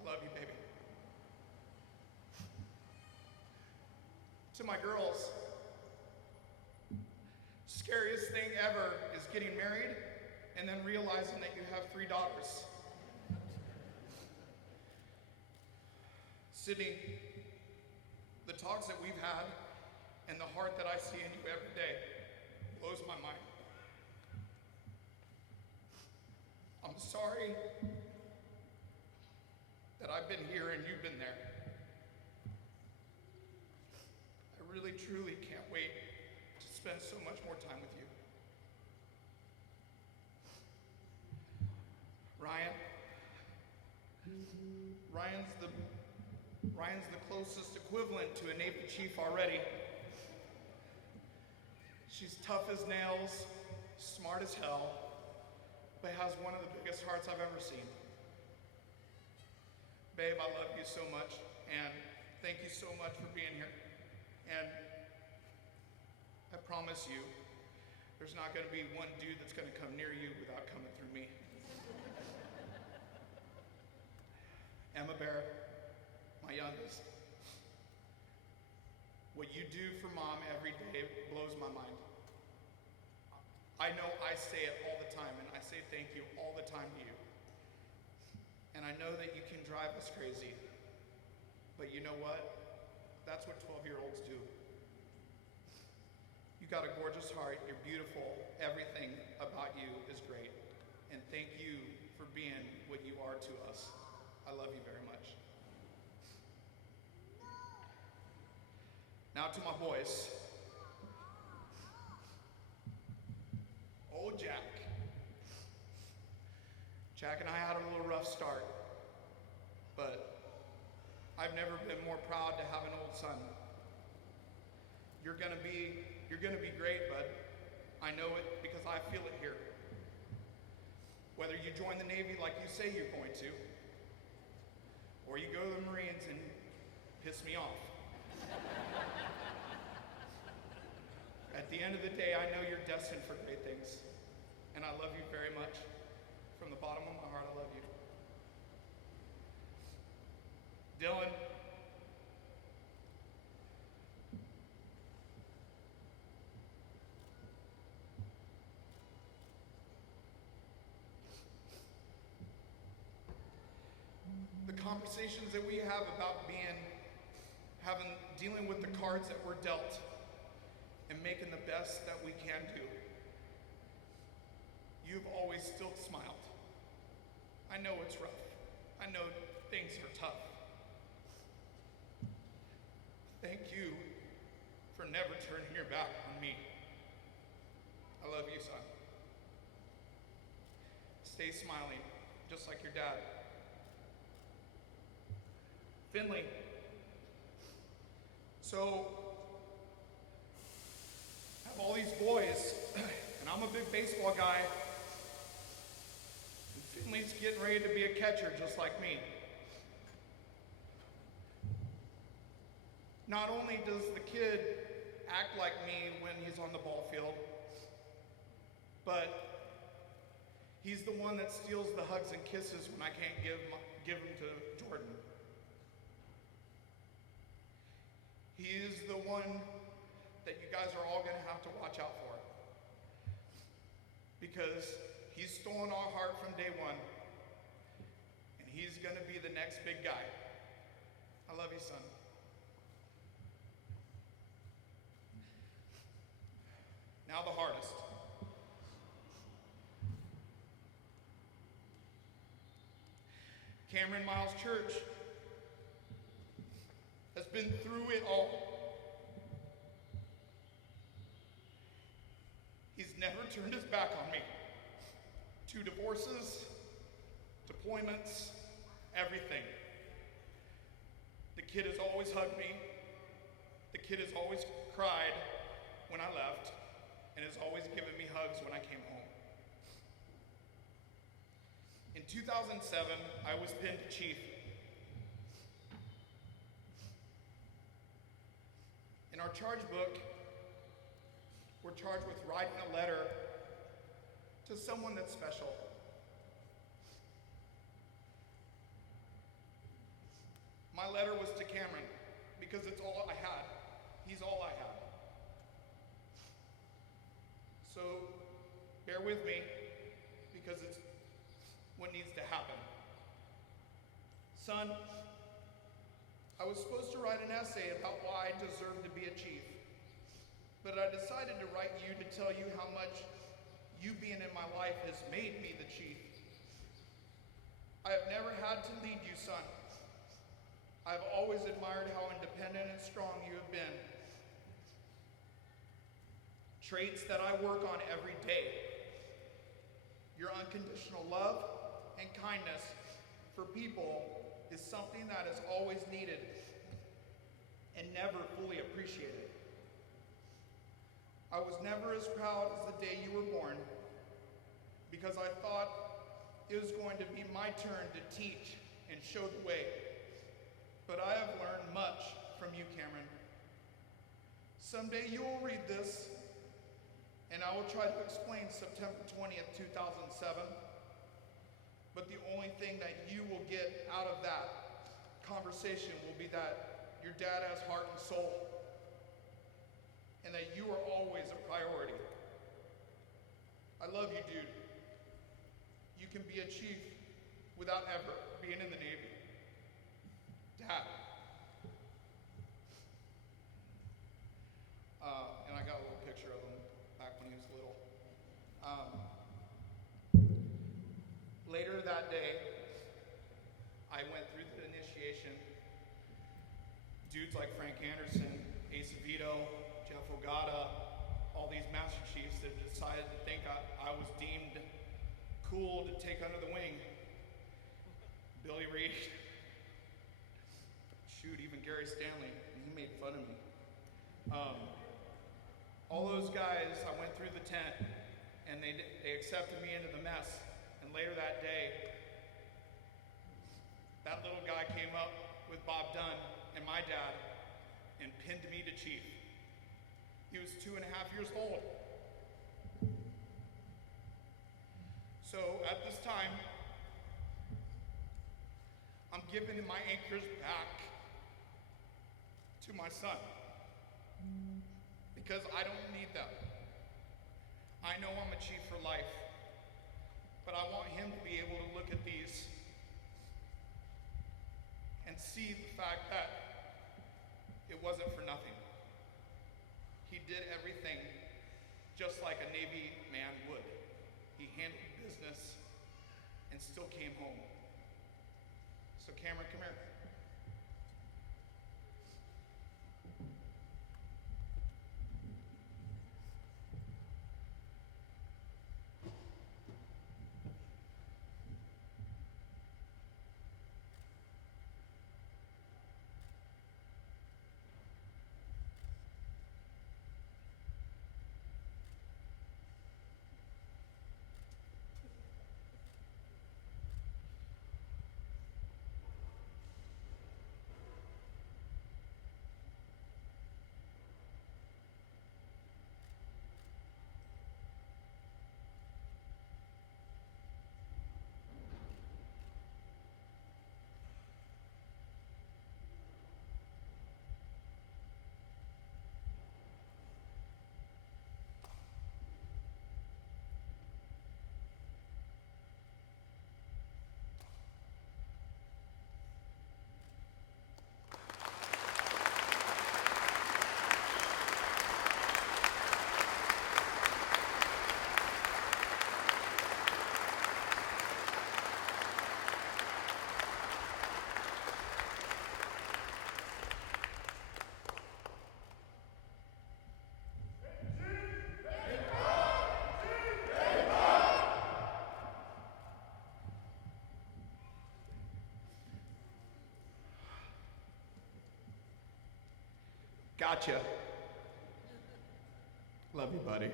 I love you, baby. To my girls, scariest thing ever is getting married and then realizing that you have 3 daughters. Sydney, the talks that we've had and the heart that I see in you every day blows my mind. I'm sorry that I've been here and you've been there. I really, truly can't wait to spend so much more time with you. Ryan, Ryan's the closest equivalent to a Navy chief already. She's tough as nails, smart as hell, but has one of the biggest hearts I've ever seen. Babe, I love you so much, and thank you so much for being here. And I promise you, there's not gonna be one dude that's gonna come near you without coming through me. Emma Bear, my youngest. What you do for Mom every day blows my mind. I know I say it all the time, and I say thank you all the time to you. And I know that you can drive us crazy, but you know what? That's what 12-year-olds do. You got a gorgeous heart, you're beautiful, everything about you is great. And thank you for being what you are to us. I love you very much. Now to my boys. Old Jack. Jack and I had a little rough start, but I've never been more proud to have an old son. You're gonna be great, bud. I know it because I feel it here. Whether you join the Navy like you say you're going to, or you go to the Marines and piss me off. At the end of the day, I know you're destined for great things, and I love you very much. From the bottom of my heart, I love you. Dylan. The conversations that we have about dealing with the cards that we're dealt and making the best that we can do. You've always still smiled. I know it's rough. I know things are tough. Thank you for never turning your back on me. I love you, son. Stay smiling, just like your dad. Finley. So, I have all these boys, and I'm a big baseball guy. And Finley's getting ready to be a catcher just like me. Not only does the kid act like me when he's on the ball field, but he's the one that steals the hugs and kisses when I can't give them to Jordan. He is the one that you guys are all going to have to watch out for. Because he's stolen our heart from day one, and he's going to be the next big guy. I love you, son. Now the hardest. Cameron Miles Church has been through it all. He's never turned his back on me. 2 divorces, deployments, everything. The kid has always hugged me. The kid has always cried when I left, and has always given me hugs when I came home. In 2007, I was pinned to chief. In our charge book, we're charged with writing a letter to someone that's special. My letter was to Cameron because it's all I had. He's all I had. So bear with me because it's what needs to happen. Son, I was supposed to write an essay about why I deserve to be a chief, but I decided to write you to tell you how much you being in my life has made me the chief. I have never had to lead you, son. I've always admired how independent and strong you have been. Traits that I work on every day. Your unconditional love and kindness for people is something that is always needed and never fully appreciated. I was never as proud as the day you were born because I thought it was going to be my turn to teach and show the way. But I have learned much from you, Cameron. Someday you will read this, and I will try to explain September 20th, 2007. But the only thing that you will get out of that conversation will be that your dad has heart and soul, and that you are always a priority. I love you, dude. You can be a chief without ever being in the Navy. Dad. And I got a little picture of him back when he was little. Later that day, I went through the initiation. Dudes like Frank Anderson, Ace Vito, Jeff Ogata, all these Master Chiefs that decided to think I was deemed cool to take under the wing. Billy Reed. Shoot, even Gary Stanley, he made fun of me. All those guys, I went through the tent, and they accepted me into the mess. And later that day, that little guy came up with Bob Dunn and my dad and pinned me to chief. He was 2.5 years old. So at this time, I'm giving my anchors back to my son because I don't need them. I know I'm a chief for life, but I want him to be able to look at these and see the fact that it wasn't for nothing. He did everything just like a Navy man would. He handled business and still came home. So Cameron, come here. Gotcha. Love you, buddy.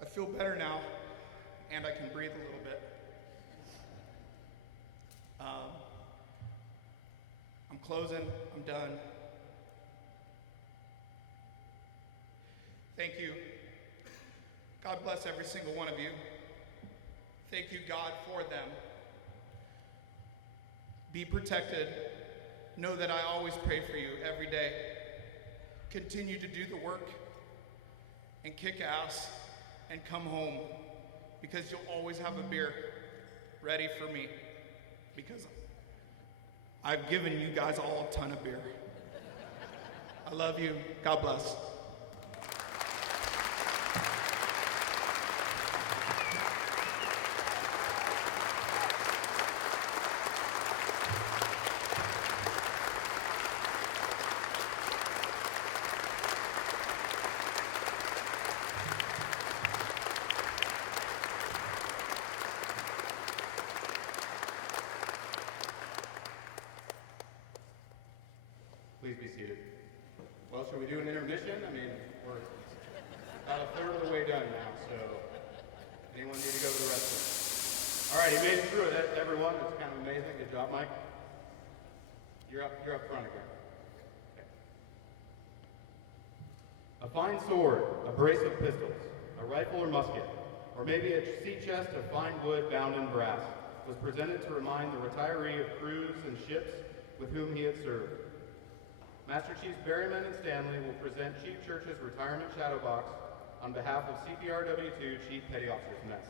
I feel better now, and I can breathe a little bit. I'm closing. I'm done. Thank you. God bless every single one of you. Thank you, God, for them. Be protected. Know that I always pray for you every day. Continue to do the work and kick ass and come home, because you'll always have a beer ready for me, because I've given you guys all a ton of beer. I love you. God bless. done now, so anyone need to go to the restroom? All right, he made it through it, everyone. It's kind of amazing. Good job, Mike. You're up front again. Okay. A fine sword, a brace of pistols, a rifle or musket, or maybe a sea chest of fine wood bound in brass, was presented to remind the retiree of crews and ships with whom he had served. Master Chiefs Berryman and Stanley will present Chief Church's retirement shadow box on behalf of CPRW2 Chief Petty Officers Mess.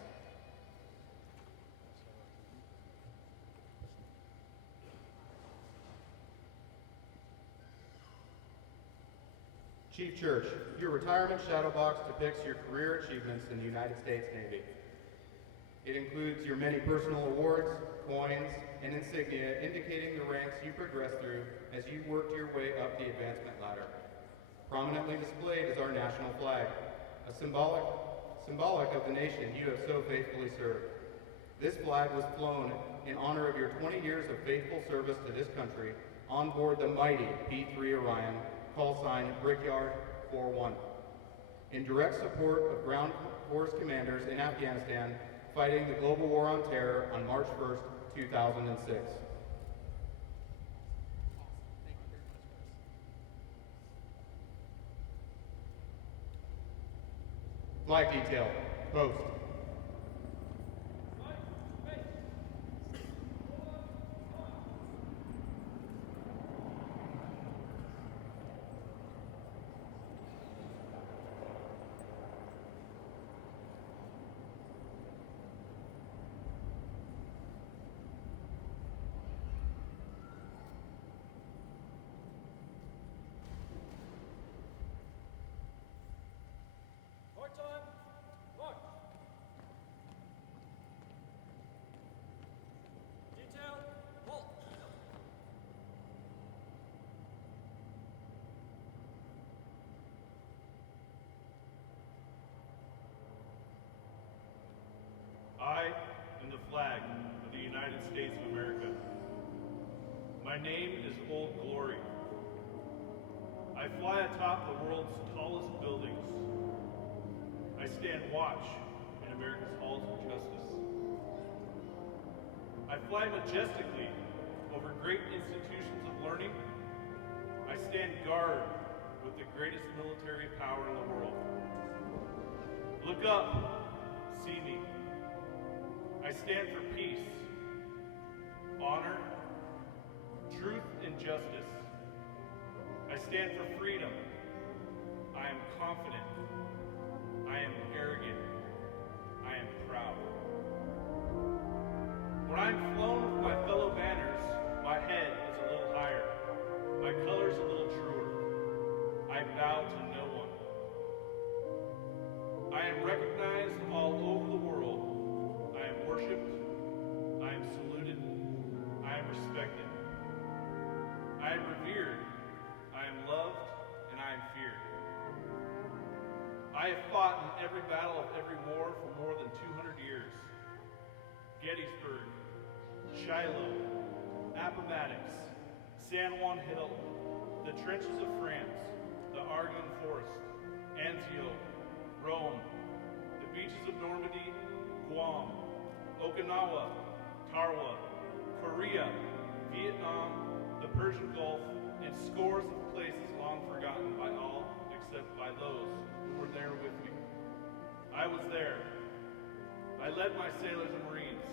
Chief Church, your retirement shadow box depicts your career achievements in the United States Navy. It includes your many personal awards, coins, and insignia indicating the ranks you progressed through as you worked your way up the advancement ladder. Prominently displayed is our national flag, a symbolic of the nation you have so faithfully served. This flag was flown in honor of your 20 years of faithful service to this country on board the mighty P-3 Orion, call sign Brickyard 41, in direct support of ground force commanders in Afghanistan fighting the global war on terror on March 1st, 2006. Flag detail, post. I am the flag of the United States of America. My name is Old Glory. I fly atop the world's tallest buildings. I stand watch in America's halls of justice. I fly majestically over great institutions of learning. I stand guard with the greatest military power in the world. Look up, see me. I stand for peace, honor, truth, and justice. I stand for freedom. I am confident. I am arrogant. I am proud. When I'm flown with my fellow banners, my head is a little higher, my colors a little truer. I bow to no one. I am recognized all over the world. I am worshipped, I am saluted, I am respected. I am revered, I am loved, and I am feared. I have fought in every battle of every war for more than 200 years. Gettysburg, Shiloh, Appomattox, San Juan Hill, the trenches of France, the Argonne Forest, Antioch, Rome, the beaches of Normandy, Guam, Okinawa, Tarawa, Korea, Vietnam, the Persian Gulf, and scores of places long forgotten by all except by those who were there with me. I was there. I led my sailors and Marines.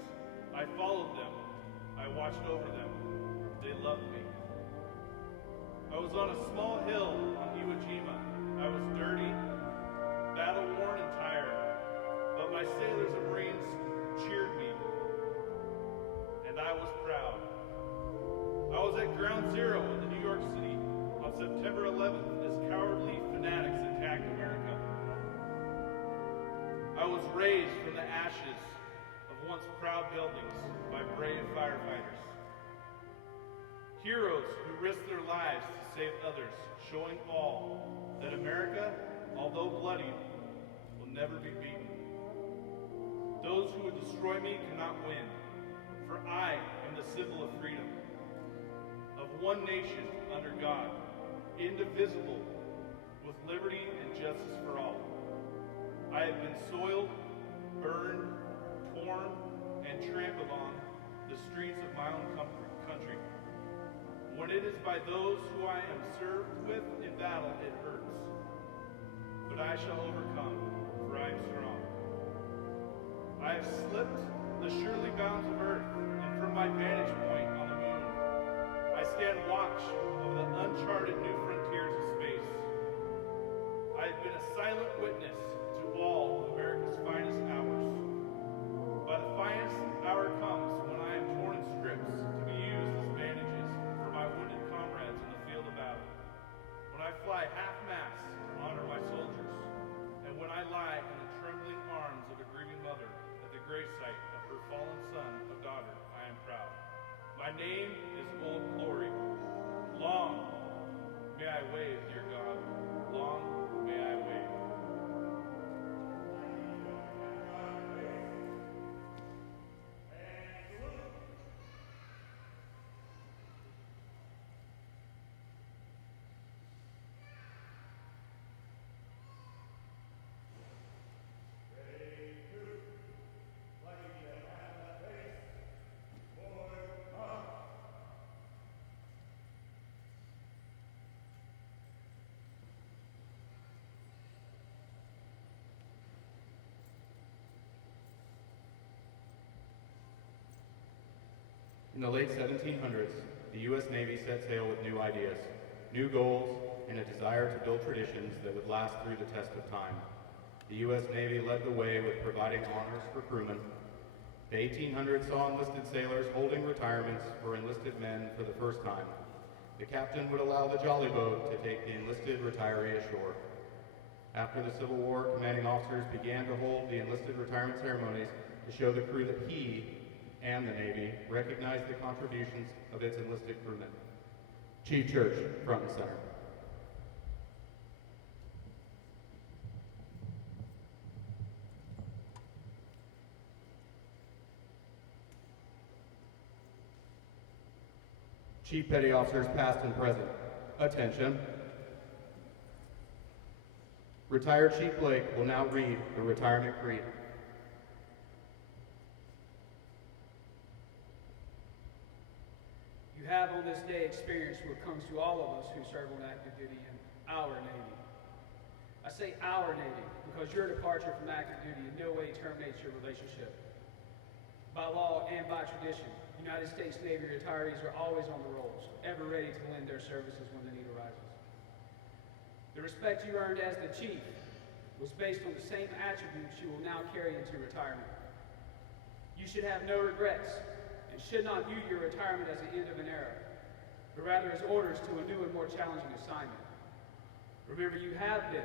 I followed them. I watched over them. They loved me. I was on a small hill on Iwo Jima. I was dirty, battle-worn and tired, but my sailors and Marines cheered me, and I was proud. I was at Ground Zero in New York City on September 11th as cowardly fanatics attacked America. I was raised from the ashes of once proud buildings by brave firefighters. Heroes who risked their lives to save others, showing all that America, although bloody, will never be beaten. Those who would destroy me cannot win, for I am the symbol of freedom, of one nation under God, indivisible, with liberty and justice for all. I have been soiled, burned, torn, and trampled on the streets of my own country. When it is by those who I am served with in battle, it hurts. But I shall overcome, for I am strong. I have slipped the surely bounds of earth, and from my vantage point on the moon, I stand watch of the uncharted new frontiers of space. I have been a silent witness to all of America's finest hours. But the finest hour comes when I am torn in strips to be used as bandages for my wounded comrades in the field of battle. When I fly half-mast to honor my soldiers, and when I lie in the trembling arms of a grieving mother at the gravesite of her fallen son or daughter, I am proud. My name is Old Glory. Long may I wave, dear God. Long may I wave. In the late 1700s, the U.S. Navy set sail with new ideas, new goals, and a desire to build traditions that would last through the test of time. The U.S. Navy led the way with providing honors for crewmen. The 1800s saw enlisted sailors holding retirements for enlisted men for the first time. The captain would allow the jolly boat to take the enlisted retiree ashore. After the Civil War, commanding officers began to hold the enlisted retirement ceremonies to show the crew that he and the Navy recognized the contributions of its enlisted crewmen. Chief Church, front and center. Chief Petty Officers past and present, attention. Retired Chief Blake will now read the retirement creed. You have on this day experienced what comes to all of us who serve on active duty in our Navy. I say our Navy because your departure from active duty in no way terminates your relationship. By law and by tradition, United States Navy retirees are always on the rolls, ever ready to lend their services when the need arises. The respect you earned as the chief was based on the same attributes you will now carry into retirement. You should have no regrets and should not view your retirement as the end of an era, but rather as orders to a new and more challenging assignment. Remember, you have been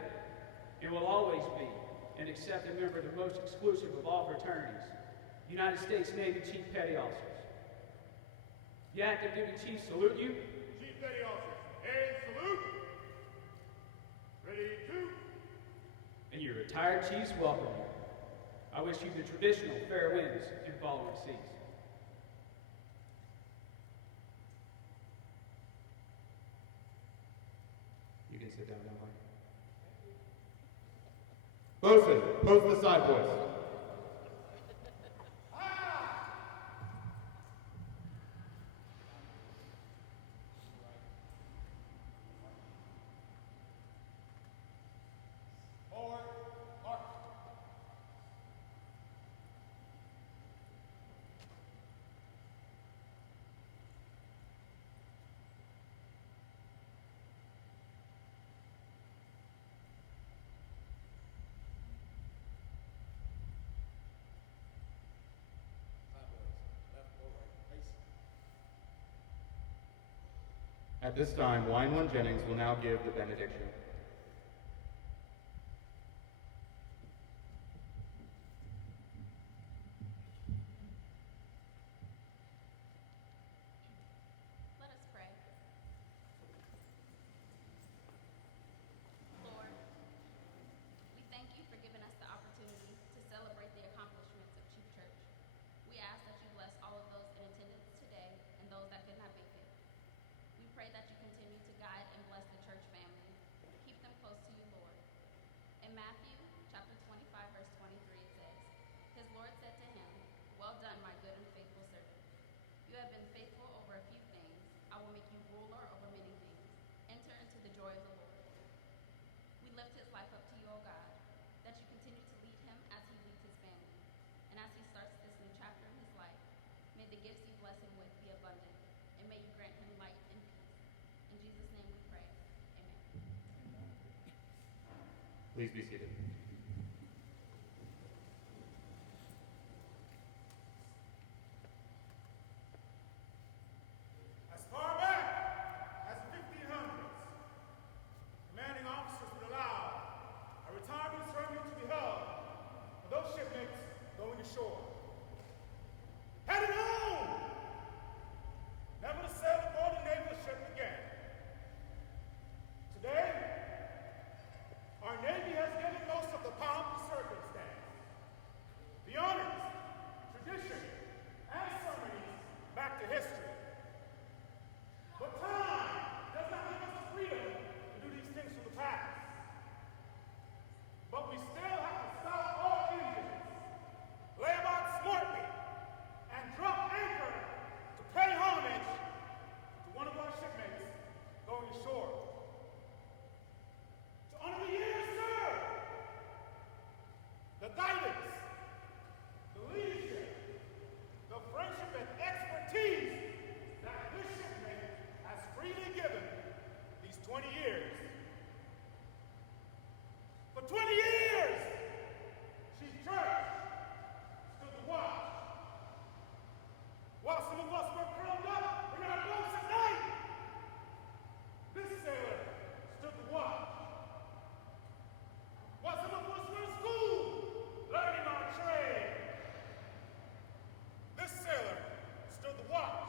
and will always be an accepted member of the most exclusive of all fraternities, United States Navy Chief Petty Officers. The active duty chiefs salute you. Chief Petty Officers, and salute. Ready to. And your retired chiefs welcome you. I wish you the traditional fair winds and following seas. You can sit down now, Mike. Bosun, post the side boys. At this time, Wineland Jennings will now give the benediction. Let us pray. Lord, we thank you for giving us the opportunity to celebrate the accomplishments of Chief Church. We ask that you bless all of those in attendance today and those that could not make it. We pray that you continue to guide and bless the church family. Please be seated. As far back as the 1500s, commanding officers would allow a retirement ceremony to be held for those shipmates going ashore. Headed home! Never to sail aboard a naval ship again. Today, our Navy has given most of the pomp and circumstance, the honors, tradition, and ceremonies back to history. But time does not give us the freedom to do these things from the past. But we still have to stop all engines, lay about smartly, and drop anchor to pay homage to one of our shipmates going ashore. To honor the years served, the guidance, the leadership, the friendship and expertise that this shipmate has freely given these 20 years. For 20 years, she's church, stood the watch. While some of us were curled up in our bunks at night, this sailor stood the watch. While some of us were in school, learning our trade, this sailor stood the watch.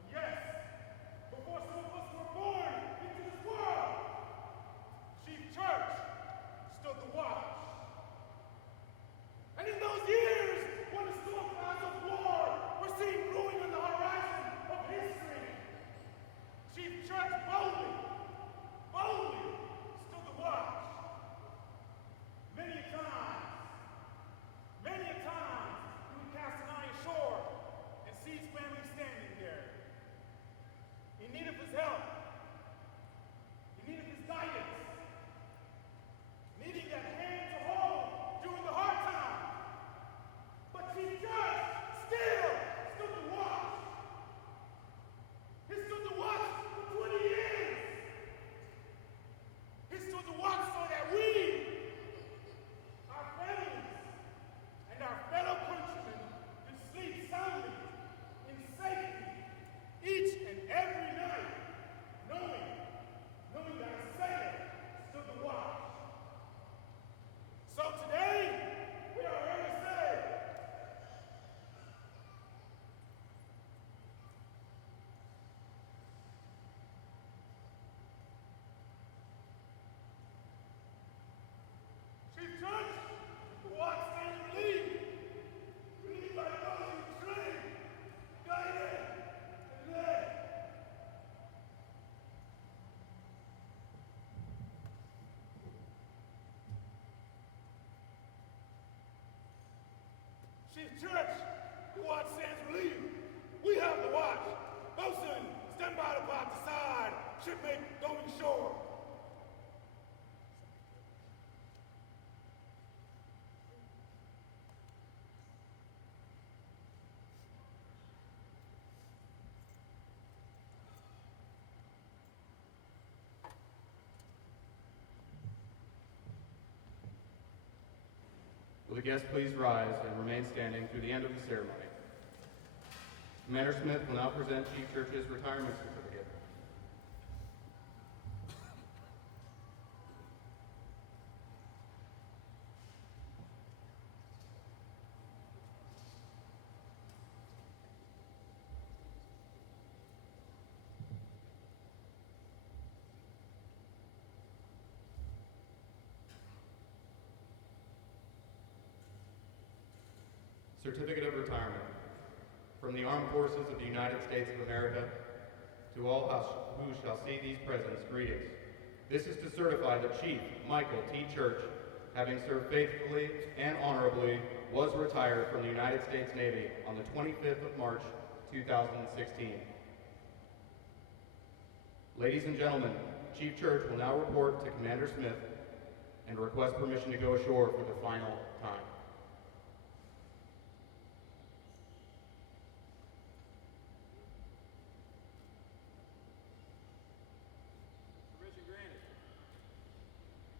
And yes, before some of us were born into this world, Chief Church stood the watch. And in those years, when the storm clouds of war were seen brewing on the horizon of history, Chief Church boldly stood the watch. Many a time, he would cast an eye ashore and see his family standing there, in need of his help, in need of his guidance, needing that hand to hold during the hard time. But Chief Judge still stood the watch. He stood the watch for 20 years. He stood the watch so that we, our families, and our fellow countrymen could sleep soundly, in safety, each and every night, knowing that a sailor stood the watch. So today, we are here to say, Chief Judge, the watch stands relieved. Relieved by those who trained, guided, and led. Chief Church, the watch stands relieved. We have the watch. Bosun, stand by to port the side. Shipmate going shore. Will the guests please rise and remain standing through the end of the ceremony? Commander Smith will now present Chief Church's retirement certificate. Certificate of Retirement. From the Armed Forces of the United States of America, to all who shall see these presents, greetings. This is to certify that Chief Michael T. Church, having served faithfully and honorably, was retired from the United States Navy on the 25th of March, 2016. Ladies and gentlemen, Chief Church will now report to Commander Smith and request permission to go ashore for the final time. Permission granted.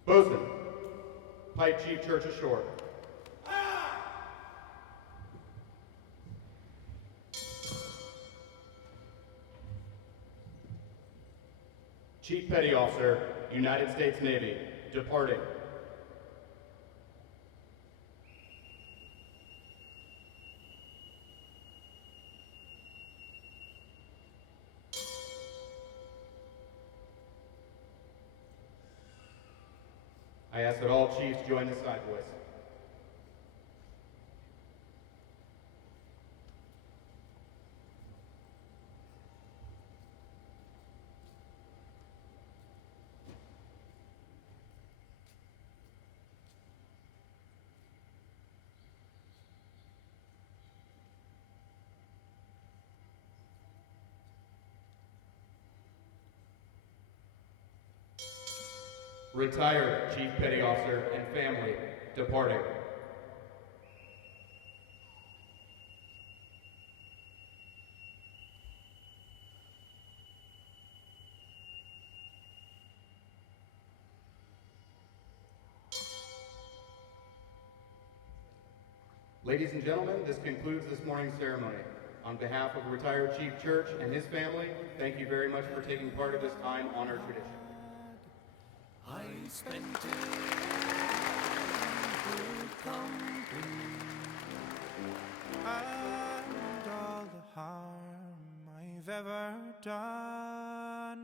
Bosun. Pipe Chief Church ashore. Chief Petty Officer, United States Navy, departing. I ask that all chiefs join the side voice. Retired Chief Petty Officer and family, departing. Ladies and gentlemen, this concludes this morning's ceremony. On behalf of retired Chief Church and his family, thank you very much for taking part of this time-honored tradition. I spent it in good company, and all the harm I've ever done,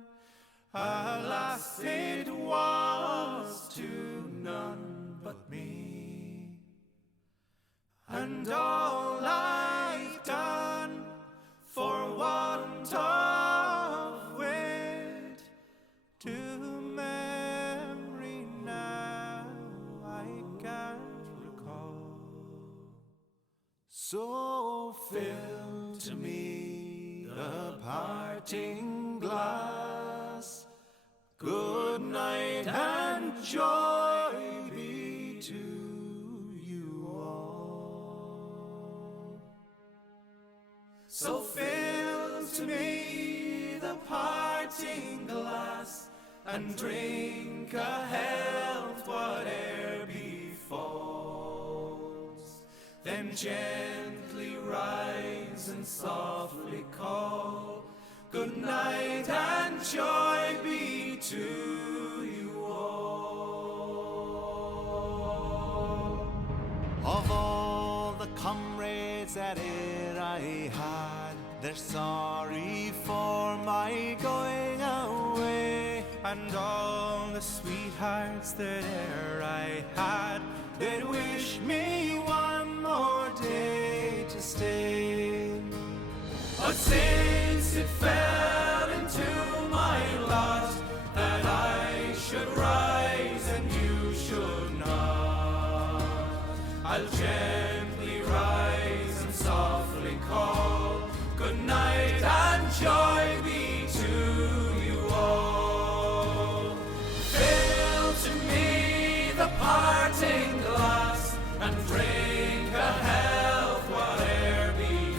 alas, it was to none but me, and all I've done for want of wit to memory now I can't recall. So fill to me the parting glass. Good night and joy be to you all. So fill to me the parting glass, and drink a health whate'er befalls. Then gently rise and softly call, good night and joy be to you all. Of all the comrades that e'er I had, they're sorry for my going away, and all the sweethearts that e'er I had, they'd wish me one more day to stay. But since it fell into my lot that I should rise and you should not, I'll gently rise and softly call, good night and joy be to you all. Fill to me the parting glass, and drink a health whate'er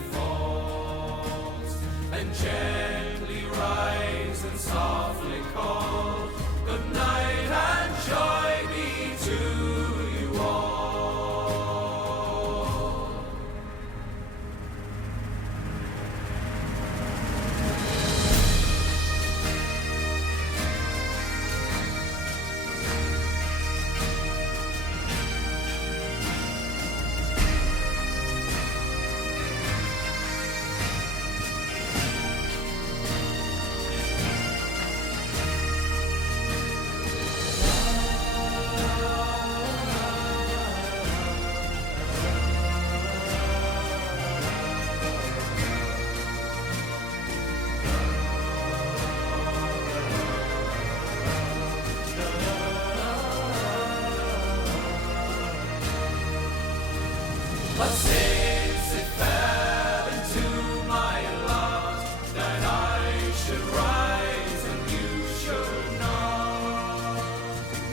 befalls, and gently rise and softly call, good night and joy be to you all. But since it fell into my lot that I should rise and you should not,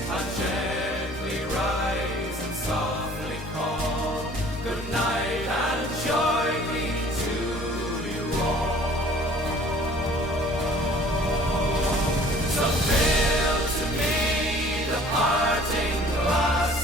I'll gently rise and softly call, good night and joy be to you all. So fill to me the parting glass,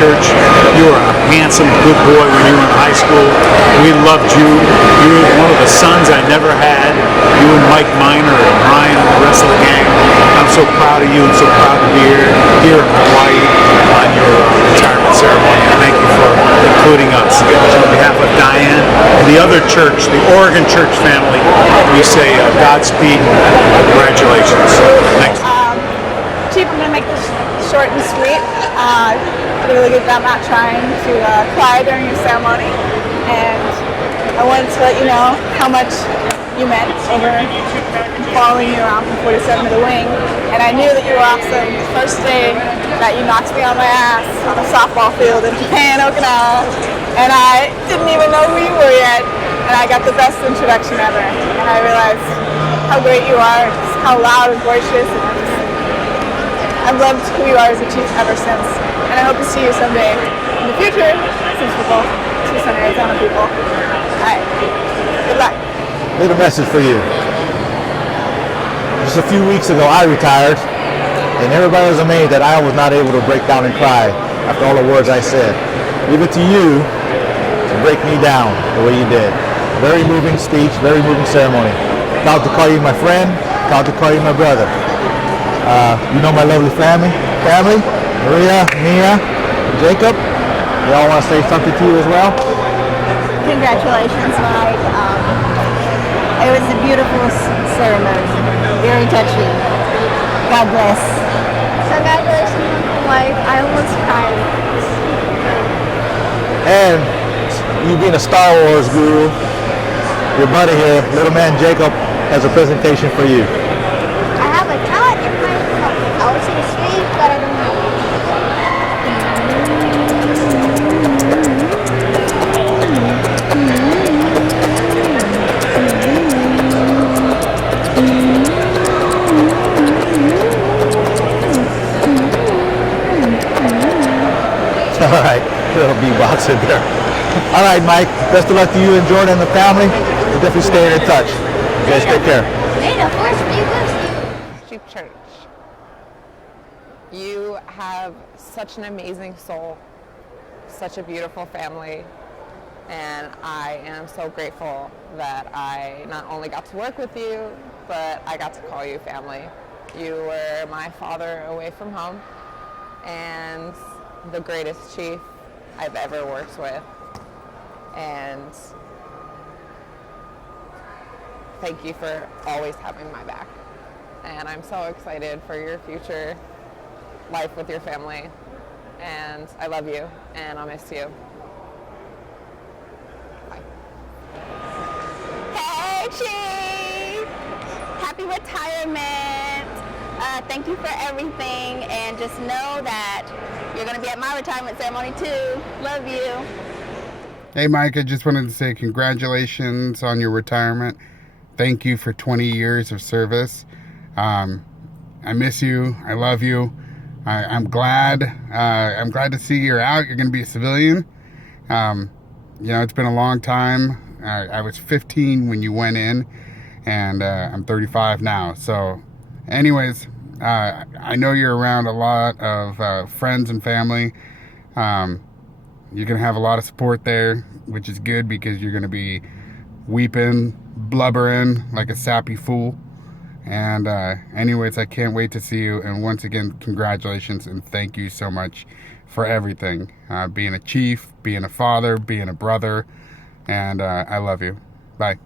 church. You were a handsome, good boy when you were in high school. We loved you. You were one of the sons I never had. You and Mike Miner and Ryan and the rest of the gang. I'm so proud of you and so proud to be here in Hawaii on your retirement ceremony. And thank you for including us. On behalf of Diane and the other church, the Oregon church family, we say Godspeed and congratulations. Thanks. Chief, I'm going to make this short and sweet. Did a really good job not trying to cry during your ceremony, and I wanted to let you know how much you meant over following you around from 47 to the wing. And I knew that you were awesome the first day that you knocked me on my ass on a softball field in Japan, Okinawa, and I didn't even know who you were yet, and I got the best introduction ever, and I realized how great you are, just how loud and boisterous, and I've loved who you are as a chief ever since, and I hope to see you someday in the future, since we're both Tucson, Arizona people. All right, good luck. Little message for you. Just a few weeks ago, I retired, and everybody was amazed that I was not able to break down and cry after all the words I said. Leave it to you to break me down the way you did. Very moving speech, very moving ceremony. Proud to call you my friend, proud to call you my brother. You know my lovely family, Maria, Mia, Jacob. They all want to say something to you as well. Congratulations, Mike. It was a beautiful ceremony, very touching. God bless. Congratulations, Mike. I almost cried. And you being a Star Wars guru, your buddy here, little man Jacob, has a presentation for you. I have a talent in my I would say sweet, but I don't know. All right, little B-box in there. All right, Mike, best of luck to you and Jordan and the family. We'll definitely stay in touch. You guys take care. May the force be with you. Chief Church, you have such an amazing soul, such a beautiful family, and I am so grateful that I not only got to work with you, but I got to call you family. You were my father away from home, and the greatest chief I've ever worked with, and thank you for always having my back. And I'm so excited for your future life with your family, and I love you, and I'll miss you. Bye. Hey, Chief! Happy retirement. Thank you for everything, and just know that you're going to be at my retirement ceremony too. Love you. Hey, Mike, I just wanted to say congratulations on your retirement. Thank you for 20 years of service. I miss you. I love you. I'm glad to see you're out. You're going to be a civilian. You know, it's been a long time. I was 15 when you went in, and I'm 35 now. So anyways, I know you're around a lot of friends and family. You're going to have a lot of support there, which is good because you're going to be weeping, blubbering like a sappy fool. And anyways, I can't wait to see you. And once again, congratulations and thank you so much for everything. Being a chief, being a father, being a brother. And I love you. Bye.